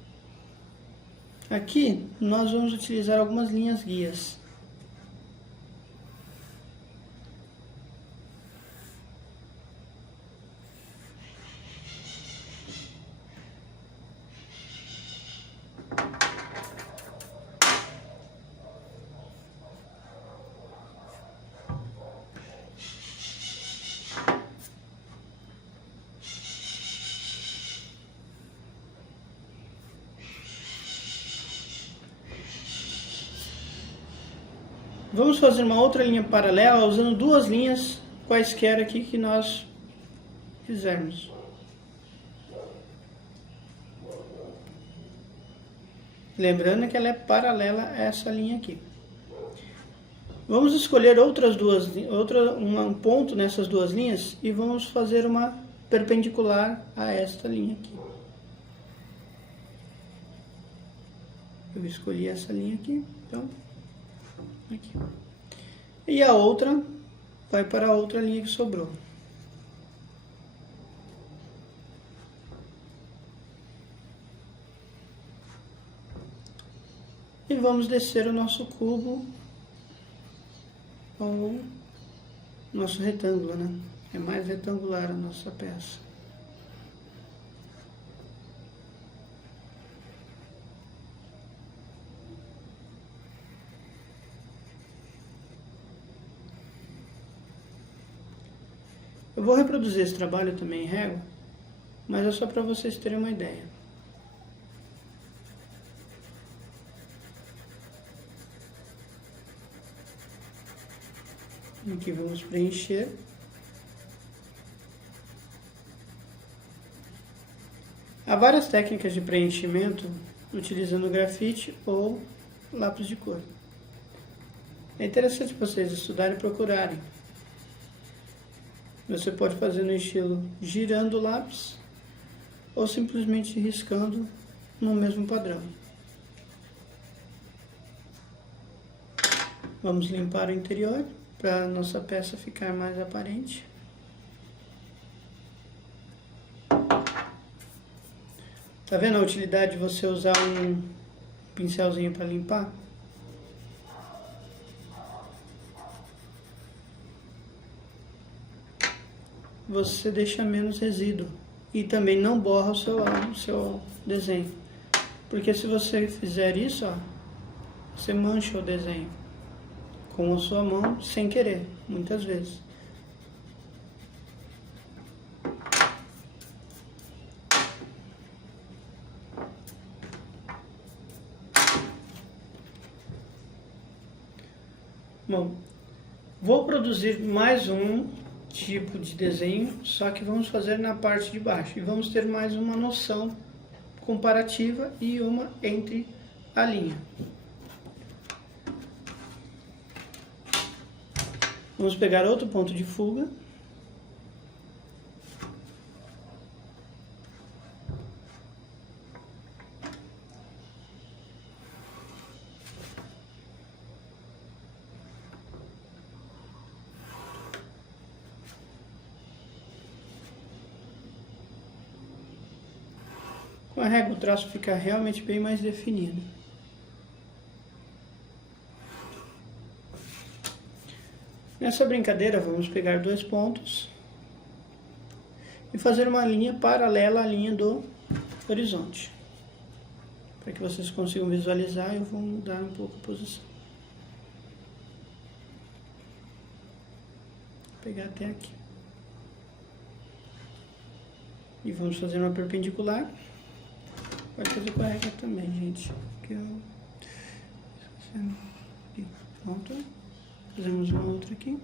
Aqui nós vamos utilizar algumas linhas guias. Vamos fazer uma outra linha paralela usando duas linhas quaisquer aqui que nós fizermos. Lembrando que ela é paralela a essa linha aqui. Vamos escolher um ponto nessas duas linhas e vamos fazer uma perpendicular a esta linha aqui. Eu escolhi essa linha aqui, então aqui. E a outra vai para a outra linha que sobrou. E vamos descer o nosso cubo ou nosso retângulo, né? É mais retangular a nossa peça. Eu vou reproduzir esse trabalho também em régua, mas é só para vocês terem uma ideia. Aqui vamos preencher. Há várias técnicas de preenchimento utilizando grafite ou lápis de cor. É interessante vocês estudarem e procurarem. Você pode fazer no estilo girando o lápis ou simplesmente riscando no mesmo padrão. Vamos limpar o interior para a nossa peça ficar mais aparente. Tá vendo a utilidade de você usar um pincelzinho para limpar? Você deixa menos resíduo e também não borra o seu desenho. Porque se você fizer isso, ó, você mancha o desenho com a sua mão sem querer, muitas vezes. Bom, vou produzir mais um tipo de desenho, só que vamos fazer na parte de baixo. E vamos ter mais uma noção comparativa e uma entre a linha. Vamos pegar outro ponto de fuga. Com a régua o traço fica realmente bem mais definido. Nessa brincadeira vamos pegar 2 pontos e fazer uma linha paralela à linha do horizonte. Para que vocês consigam visualizar, eu vou mudar um pouco a posição. Vou pegar até aqui. E vamos fazer uma perpendicular. Pode fazer com a régua também, gente. Aqui, ó. Pronto. Fazemos uma outra aqui.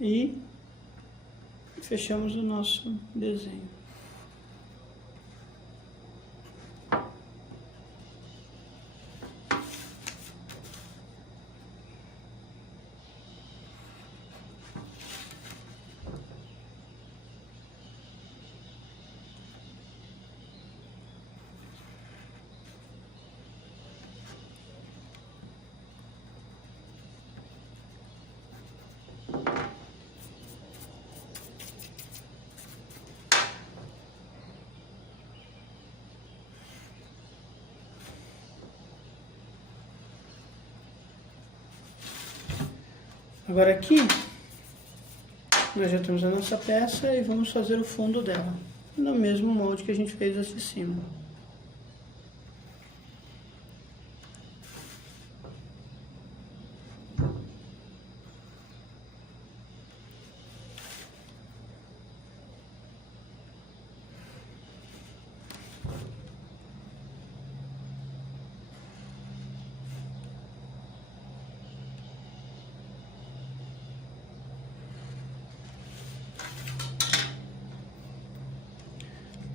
E fechamos o nosso desenho. Agora aqui, nós já temos a nossa peça e vamos fazer o fundo dela, no mesmo molde que a gente fez aqui de cima.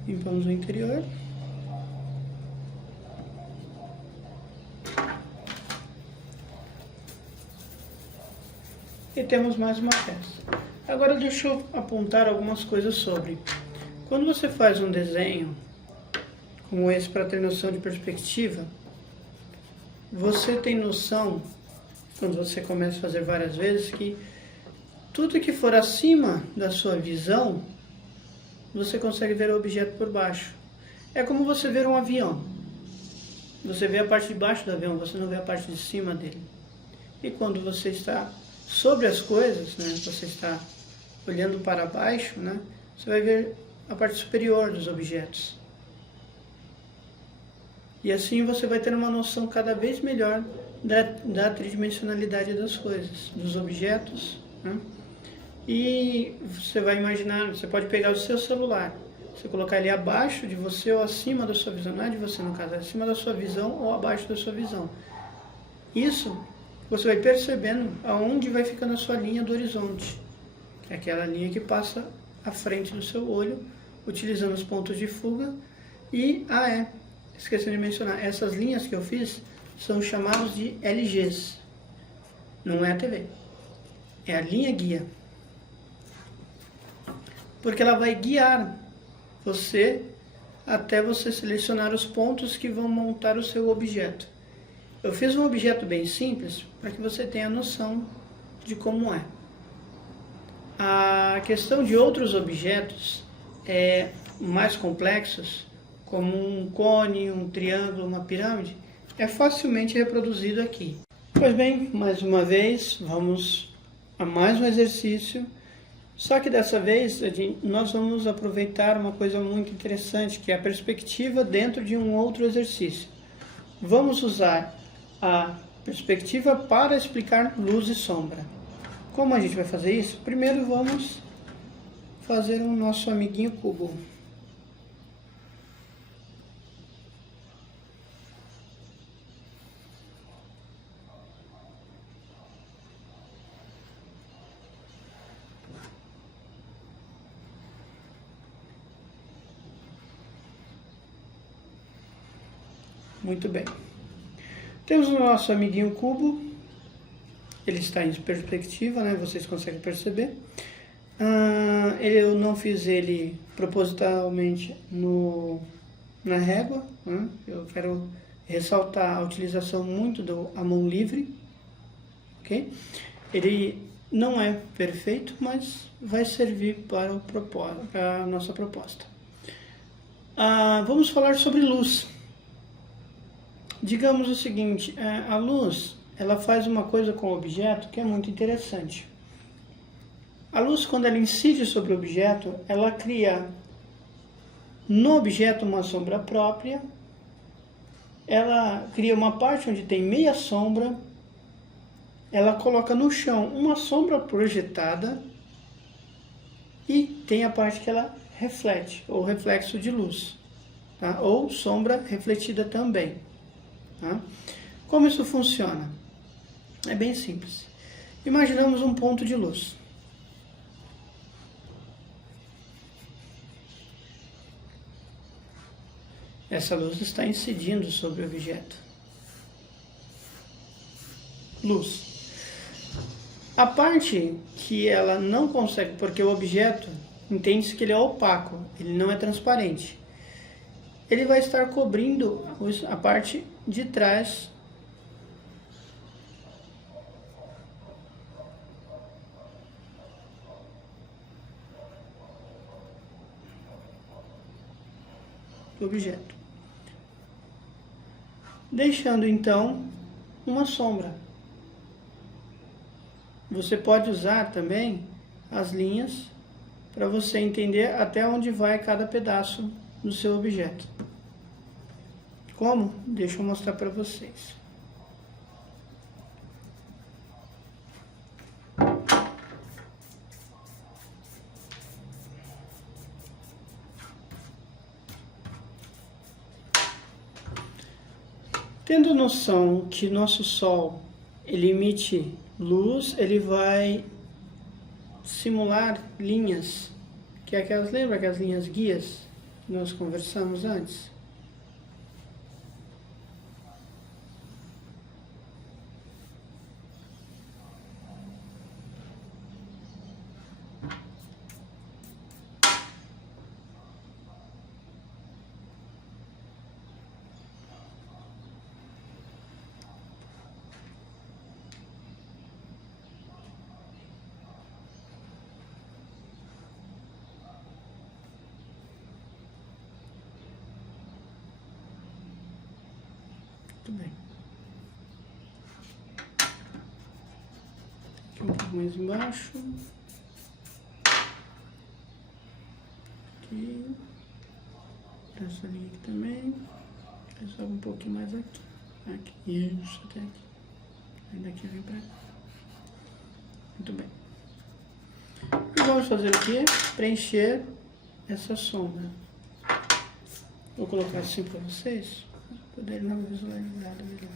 Limpamos o interior. E temos mais uma peça. Agora deixa eu apontar algumas coisas sobre. Quando você faz um desenho como esse para ter noção de perspectiva, você tem noção, quando você começa a fazer várias vezes, que tudo que for acima da sua visão, você consegue ver o objeto por baixo. É como você ver um avião. Você vê a parte de baixo do avião, você não vê a parte de cima dele. E quando você está sobre as coisas, né, você está olhando para baixo, né, você vai ver a parte superior dos objetos. E assim você vai ter uma noção cada vez melhor da tridimensionalidade das coisas, dos objetos, né? E você vai imaginar, você pode pegar o seu celular, você colocar ele abaixo de você ou acima da sua visão, não é de você no caso, é acima da sua visão ou abaixo da sua visão. Isso você vai percebendo aonde vai ficando a sua linha do horizonte, que é aquela linha que passa à frente do seu olho, utilizando os pontos de fuga. E, esqueci de mencionar, essas linhas que eu fiz são chamadas de LGs, não é a TV, é a linha guia. Porque ela vai guiar você até você selecionar os pontos que vão montar o seu objeto. Eu fiz um objeto bem simples para que você tenha noção de como é. A questão de outros objetos mais complexos, como um cone, um triângulo, uma pirâmide, é facilmente reproduzido aqui. Pois bem, mais uma vez, vamos a mais um exercício. Só que dessa vez nós vamos aproveitar uma coisa muito interessante, que é a perspectiva dentro de um outro exercício. Vamos usar a perspectiva para explicar luz e sombra. Como a gente vai fazer isso? Primeiro vamos fazer o nosso amiguinho cubo. Muito bem. Temos o nosso amiguinho cubo. Ele está em perspectiva, né? Vocês conseguem perceber. Eu não fiz ele propositalmente na régua, né? Eu quero ressaltar a utilização muito a mão livre, ok? Ele não é perfeito, mas vai servir para a nossa proposta. Vamos falar sobre luz. Digamos o seguinte, a luz, ela faz uma coisa com o objeto que é muito interessante. A luz, quando ela incide sobre o objeto, ela cria no objeto uma sombra própria, ela cria uma parte onde tem meia sombra, ela coloca no chão uma sombra projetada e tem a parte que ela reflete, ou reflexo de luz, tá? Ou sombra refletida também. Tá? Como isso funciona? É bem simples. Imaginamos um ponto de luz. Essa luz está incidindo sobre o objeto. Luz. A parte que ela não consegue, porque o objeto entende-se que ele é opaco, ele não é transparente. Ele vai estar cobrindo a parte de trás do objeto, deixando então uma sombra. Você pode usar também as linhas para você entender até onde vai cada pedaço do seu objeto. Como? Deixa eu mostrar para vocês. Tendo noção que nosso Sol ele emite luz, ele vai simular linhas, que é lembra aquelas linhas guias que nós conversamos antes? Muito bem. Aqui um pouco mais embaixo. Aqui. Essa linha aqui também. Só um pouquinho mais aqui. Aqui. Isso, até aqui. Aí daqui vem pra cá. Muito bem. E vamos fazer o quê? Preencher essa sombra. Vou colocar assim para vocês, para poderem dar uma visualizada melhor.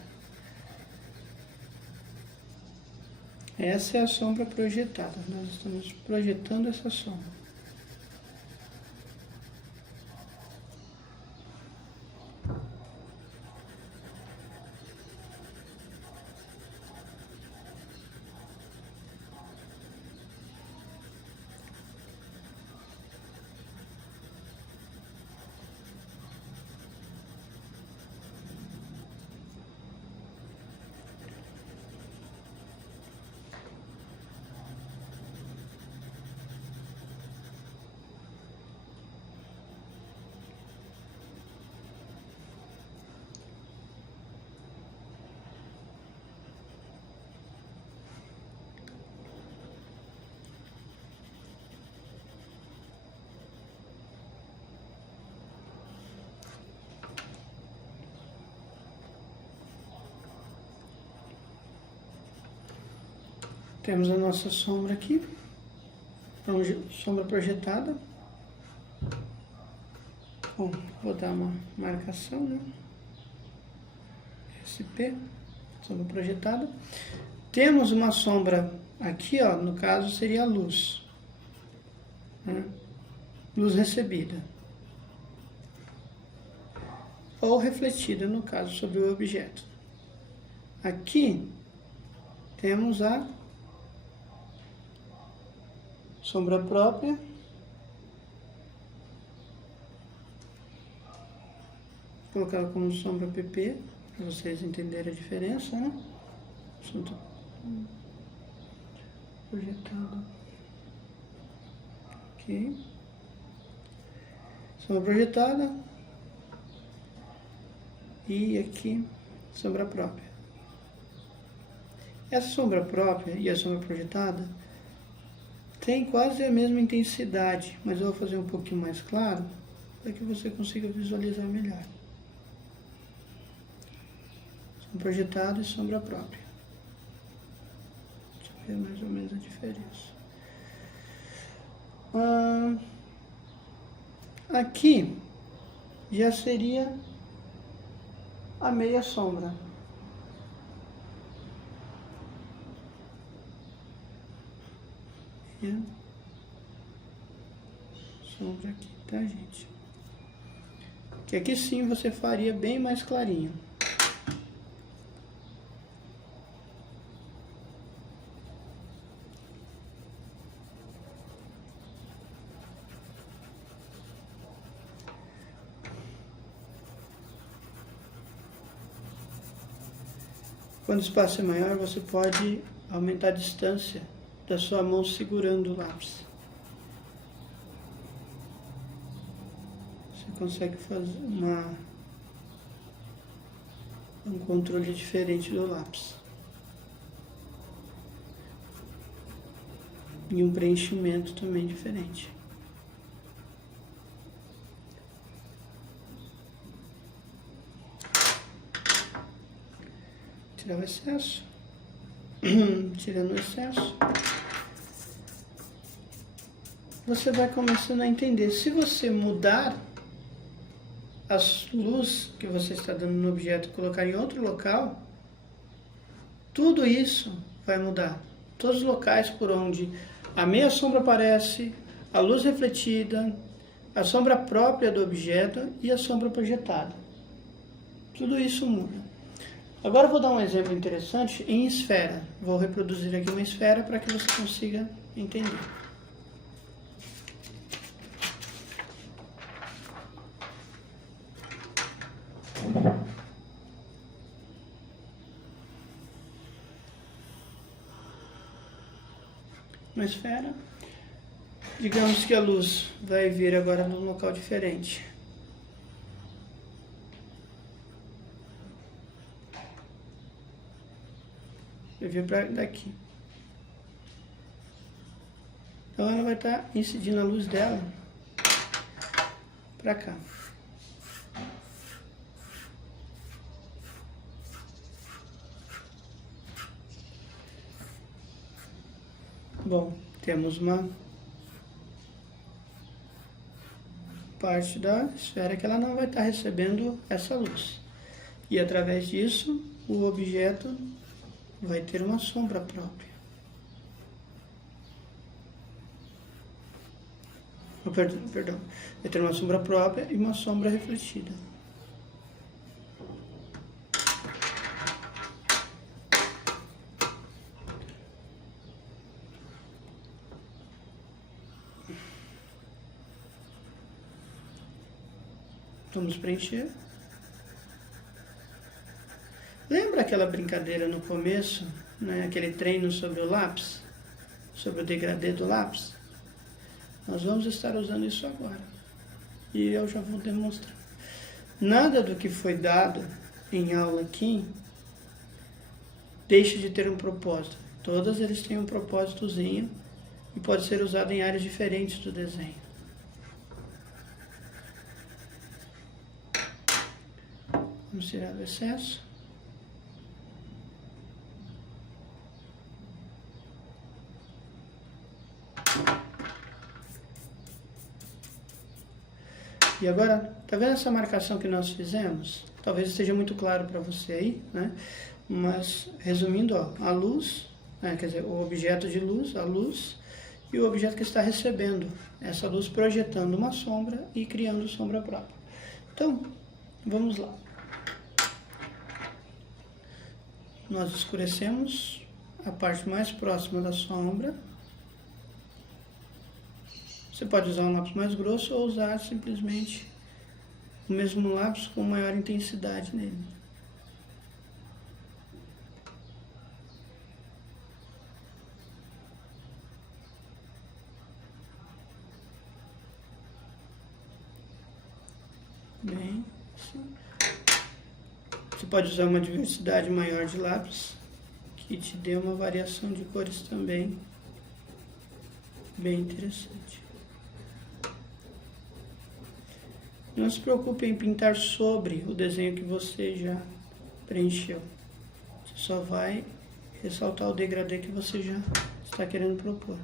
Essa é a sombra projetada. Nós estamos projetando essa sombra. Temos a nossa sombra aqui, sombra projetada. Bom, vou dar uma marcação, né? SP, sombra projetada. Temos uma sombra aqui, ó, no caso seria a luz, né? Luz recebida. ou refletida, no caso, sobre o objeto. Aqui temos a sombra própria. Vou colocar ela como sombra PP, para vocês entenderem a diferença, né? Assunto projetado. Ok. Sombra projetada. E aqui, sombra própria. Essa sombra própria e a sombra projetada tem quase a mesma intensidade, mas eu vou fazer um pouquinho mais claro para que você consiga visualizar melhor. Sombra projetada e sombra própria. Deixa eu ver mais ou menos a diferença. Aqui já seria a meia sombra. Sombra aqui, tá, gente? Que aqui sim você faria bem mais clarinho. Quando o espaço é maior, você pode aumentar a distância da sua mão segurando o lápis. Você consegue fazer um controle diferente do lápis. E um preenchimento também diferente. Tirar o excesso. Tirando o excesso. Você vai começando a entender. Se você mudar as luzes que você está dando no objeto e colocar em outro local, tudo isso vai mudar. Todos os locais por onde a meia sombra aparece, a luz refletida, a sombra própria do objeto e a sombra projetada. Tudo isso muda. Agora eu vou dar um exemplo interessante em esfera. Vou reproduzir aqui uma esfera para que você consiga entender. Uma esfera. Digamos que a luz vai vir agora num local diferente. Vai vir para daqui. Então ela vai estar incidindo a luz dela para cá. Bom, temos uma parte da esfera que ela não vai estar recebendo essa luz. E através disso, o objeto vai ter uma sombra própria. Perdão. Vai ter uma sombra própria e uma sombra refletida. Vamos preencher. Lembra aquela brincadeira no começo, né? Aquele treino sobre o lápis? Sobre o degradê do lápis? Nós vamos estar usando isso agora. E eu já vou demonstrar. Nada do que foi dado em aula aqui deixa de ter um propósito. Todas eles têm um propósitozinho e pode ser usado em áreas diferentes do desenho. Vamos tirar o excesso. E agora, tá vendo essa marcação que nós fizemos? Talvez esteja muito claro para você aí, né? Mas, resumindo, ó, a luz, né? Quer dizer, o objeto de luz, a luz, e o objeto que está recebendo essa luz, projetando uma sombra e criando sombra própria. Então, Vamos lá. Nós escurecemos a parte mais próxima da sombra. Você pode usar um lápis mais grosso ou usar simplesmente o mesmo lápis com maior intensidade nele. Bem, assim. Você pode usar uma diversidade maior de lápis, que te dê uma variação de cores também bem interessante. Não se preocupe em pintar sobre o desenho que você já preencheu. Você só vai ressaltar o degradê que você já está querendo propor.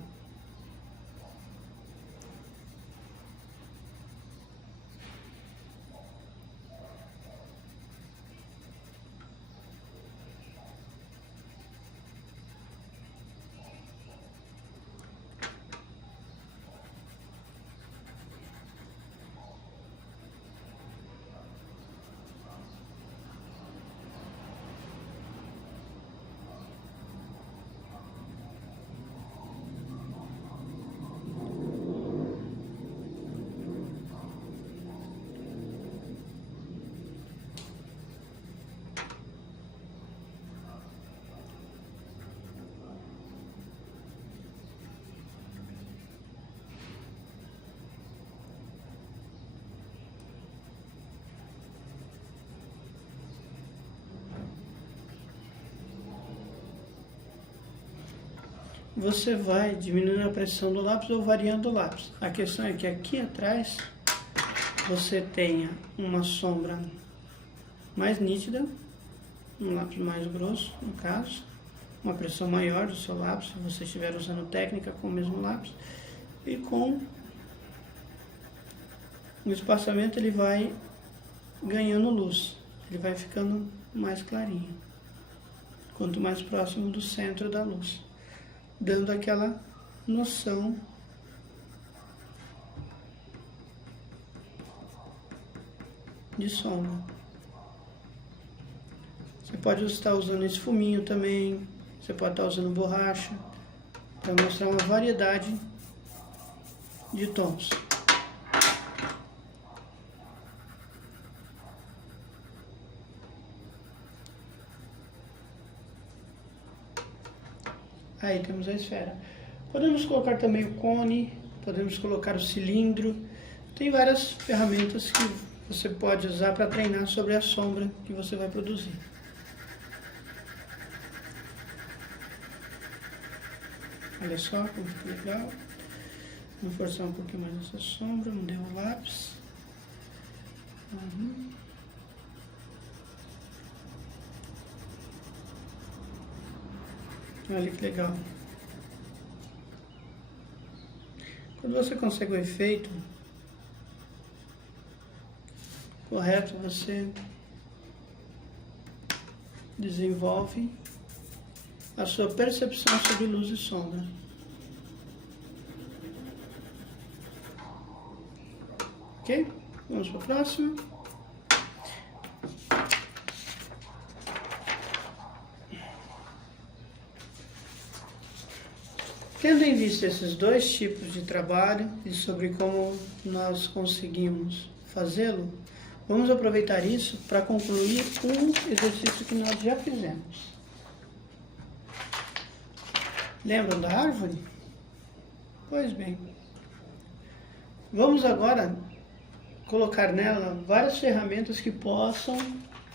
Você vai diminuindo a pressão do lápis ou variando o lápis. A questão é que aqui atrás você tenha uma sombra mais nítida, um lápis mais grosso, no caso, uma pressão maior do seu lápis, se você estiver usando técnica com o mesmo lápis, e com o espaçamento ele vai ganhando luz, ele vai ficando mais clarinho, quanto mais próximo do centro da luz, dando aquela noção de sombra. Você pode estar usando esfuminho também, você pode estar usando borracha, para mostrar uma variedade de tons. Aí temos a esfera. Podemos colocar também o cone, podemos colocar o cilindro. Tem várias ferramentas que você pode usar para treinar sobre a sombra que você vai produzir. Olha só como ficou legal. Vou forçar um pouquinho mais essa sombra, mudei o lápis. Olha que legal. Quando você consegue o efeito correto, você desenvolve a sua percepção sobre luz e sombra. Ok? Vamos para a próxima. Tendo em vista esses dois tipos de trabalho e sobre como nós conseguimos fazê-lo, vamos aproveitar isso para concluir um exercício que nós já fizemos. Lembram da árvore? Pois bem. Vamos agora colocar nela várias ferramentas que possam,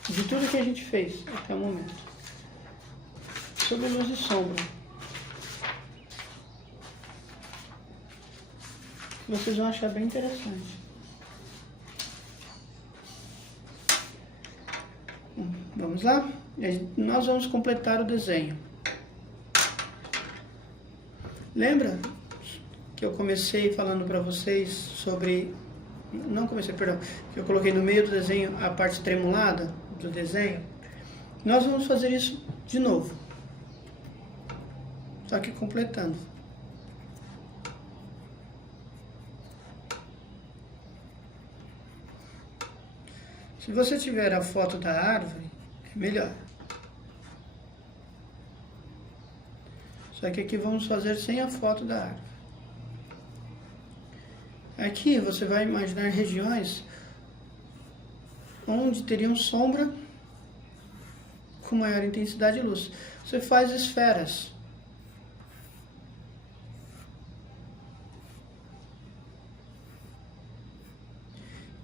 de tudo que a gente fez até o momento, sobre luz e sombra. Vocês vão achar bem interessante. Vamos lá? Nós vamos completar o desenho. Lembra que eu comecei falando para vocês sobre... Não comecei, perdão. Que eu coloquei no meio do desenho a parte tremulada do desenho? Nós vamos fazer isso de novo. Só que completando. Se você tiver a foto da árvore, é melhor. Só que aqui vamos fazer sem a foto da árvore. Aqui você vai imaginar regiões onde teriam sombra com maior intensidade de luz. Você faz esferas.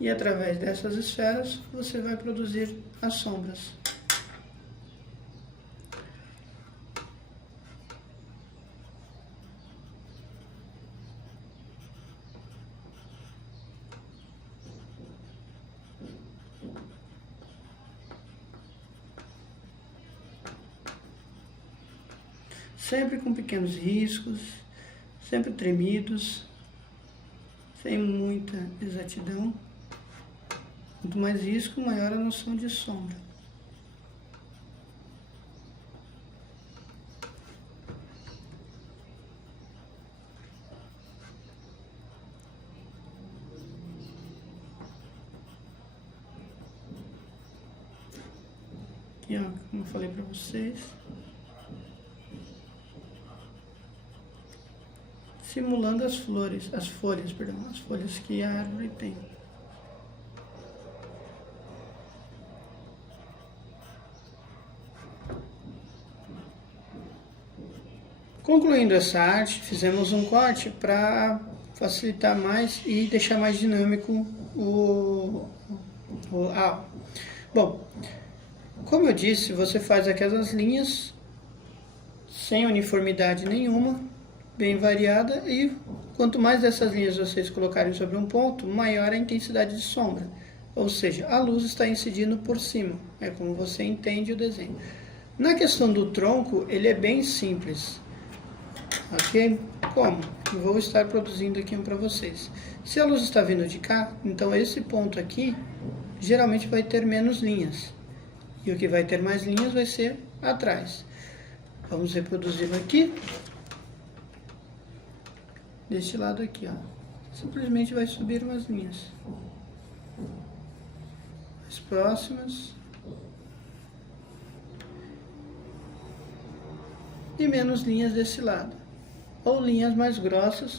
E através dessas esferas você vai produzir as sombras. Sempre com pequenos riscos, sempre tremidos, sem muita exatidão. Quanto mais risco, maior a noção de sombra. Aqui, ó, como eu falei para vocês. Simulando as folhas que a árvore tem. Concluindo essa arte, fizemos um corte para facilitar mais e deixar mais dinâmico Bom, como eu disse, você faz aquelas linhas sem uniformidade nenhuma, bem variada, e quanto mais dessas linhas vocês colocarem sobre um ponto, maior a intensidade de sombra. Ou seja, a luz está incidindo por cima. É como você entende o desenho. Na questão do tronco, ele é bem simples. Ok? Como? Eu vou estar produzindo aqui um para vocês. Se a luz está vindo de cá, então esse ponto aqui geralmente vai ter menos linhas. E o que vai ter mais linhas vai ser atrás. Vamos reproduzir aqui. Deste lado aqui, ó. Simplesmente vai subir umas linhas. As próximas. E menos linhas desse lado. Ou linhas mais grossas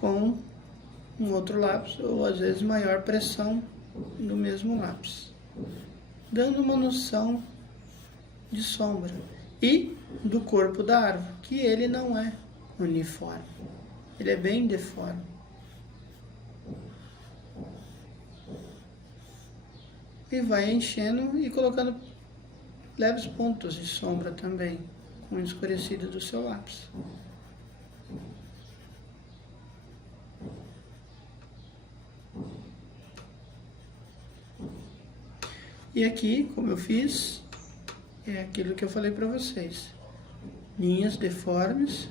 com um outro lápis, ou às vezes maior pressão do mesmo lápis. Dando uma noção de sombra. E do corpo da árvore, que ele não é uniforme. Ele é bem deforme. E vai enchendo e colocando leves pontos de sombra também, com escurecida do seu lápis. E aqui, como eu fiz, é aquilo que eu falei para vocês. Linhas deformes.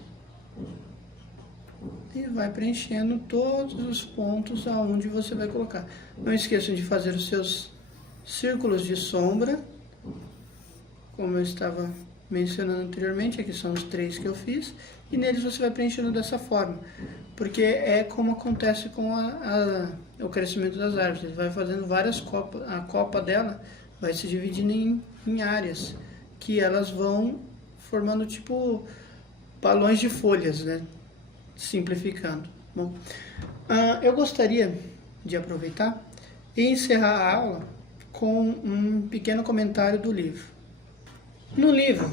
E vai preenchendo todos os pontos aonde você vai colocar. Não esqueçam de fazer os seus círculos de sombra, como eu estava mencionando anteriormente. Aqui são os 3 que eu fiz, e neles você vai preenchendo dessa forma, porque é como acontece com o crescimento das árvores. Ele vai fazendo várias copas, a copa dela vai se dividindo em áreas, que elas vão formando tipo balões de folhas, né? Simplificando. Bom, eu gostaria de aproveitar e encerrar a aula com um pequeno comentário do livro. No livro,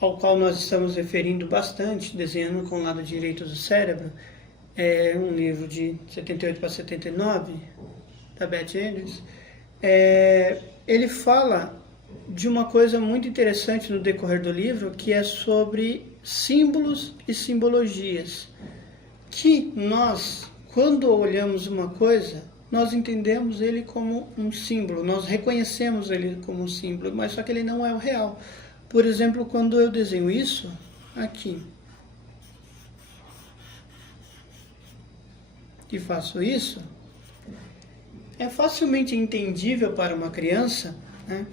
ao qual nós estamos referindo bastante, Desenhando com o Lado Direito do Cérebro, é um livro de 78 para 79, da Beth Andrews, ele fala de uma coisa muito interessante no decorrer do livro, que é sobre símbolos e simbologias. Que nós, quando olhamos uma coisa, nós entendemos ele como um símbolo, nós reconhecemos ele como um símbolo, mas só que ele não é o real. Por exemplo, quando eu desenho isso aqui e faço isso, é facilmente entendível para uma criança, né,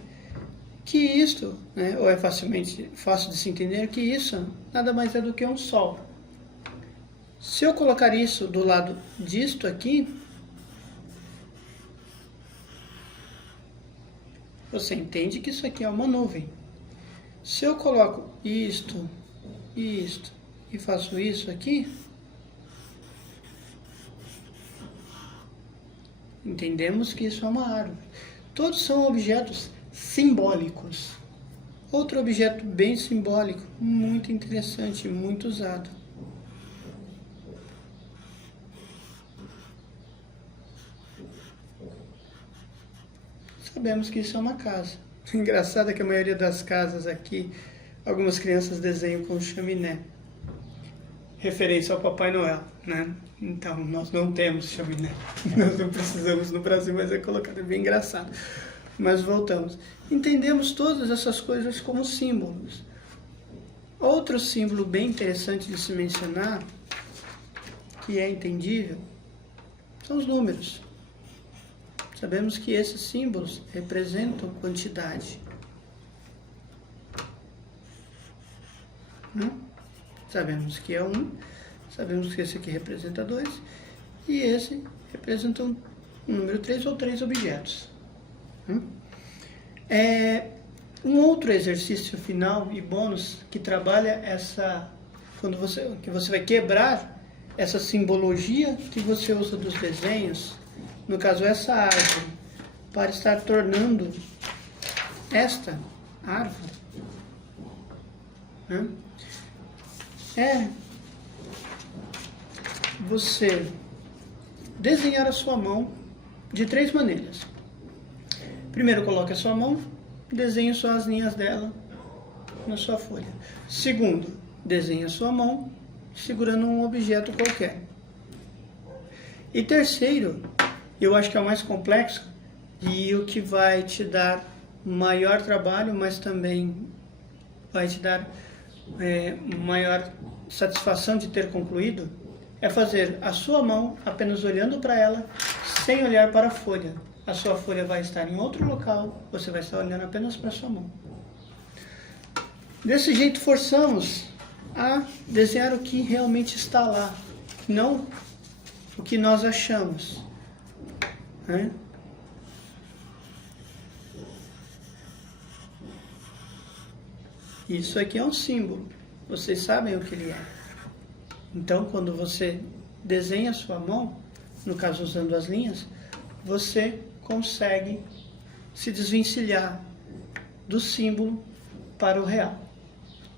que isto, né, ou é facilmente fácil de se entender que isso nada mais é do que um sol. Se eu colocar isso do lado disto aqui, você entende que isso aqui é uma nuvem. Se eu coloco isto e faço isso aqui, entendemos que isso é uma árvore. Todos são objetos simbólicos. Outro objeto bem simbólico, muito interessante, muito usado. Sabemos que isso é uma casa. O engraçado é que a maioria das casas aqui, algumas crianças desenham com chaminé. Referência ao Papai Noel, né? Então, nós não temos chaminé. Nós não precisamos no Brasil, mas é colocado, é bem engraçado. Mas voltamos. Entendemos todas essas coisas como símbolos. Outro símbolo bem interessante de se mencionar, que é entendível, são os números. Sabemos que esses símbolos representam quantidade. Sabemos que é 1, sabemos que esse aqui representa 2, e esse representa um número 3 ou 3 objetos. Um outro exercício final e bônus que trabalha essa, que você vai quebrar essa simbologia que você usa dos desenhos, no caso essa árvore, para estar tornando esta árvore, você desenhar a sua mão de 3 maneiras. Primeiro, coloque a sua mão, desenhe só as linhas dela na sua folha. Segundo, desenhe a sua mão segurando um objeto qualquer. E terceiro, eu acho que é o mais complexo e o que vai te dar maior trabalho, mas também vai te dar maior satisfação de ter concluído, é fazer a sua mão apenas olhando para ela, sem olhar para a folha. A sua folha vai estar em outro local, você vai estar olhando apenas para a sua mão. Desse jeito forçamos a desenhar o que realmente está lá, não o que nós achamos. Isso aqui é um símbolo, vocês sabem o que ele é. Então, quando você desenha a sua mão, no caso usando as linhas, você consegue se desvencilhar do símbolo para o real.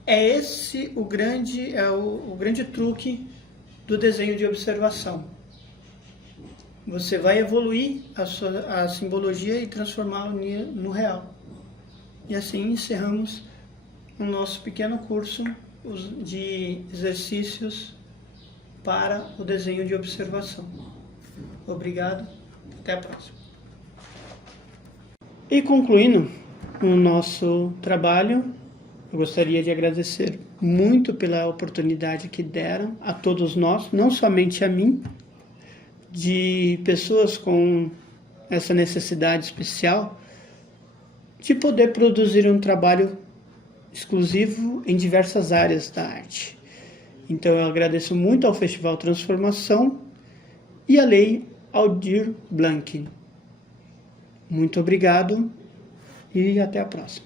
É esse o grande truque do desenho de observação. Você vai evoluir a simbologia e transformá-lo no real. E assim encerramos o nosso pequeno curso de exercícios para o desenho de observação. Obrigado, até a próxima. E concluindo o nosso trabalho, eu gostaria de agradecer muito pela oportunidade que deram a todos nós, não somente a mim, de pessoas com essa necessidade especial de poder produzir um trabalho exclusivo em diversas áreas da arte. Então eu agradeço muito ao Festival Transformação e à Lei Aldir Blanc. Muito obrigado e até a próxima.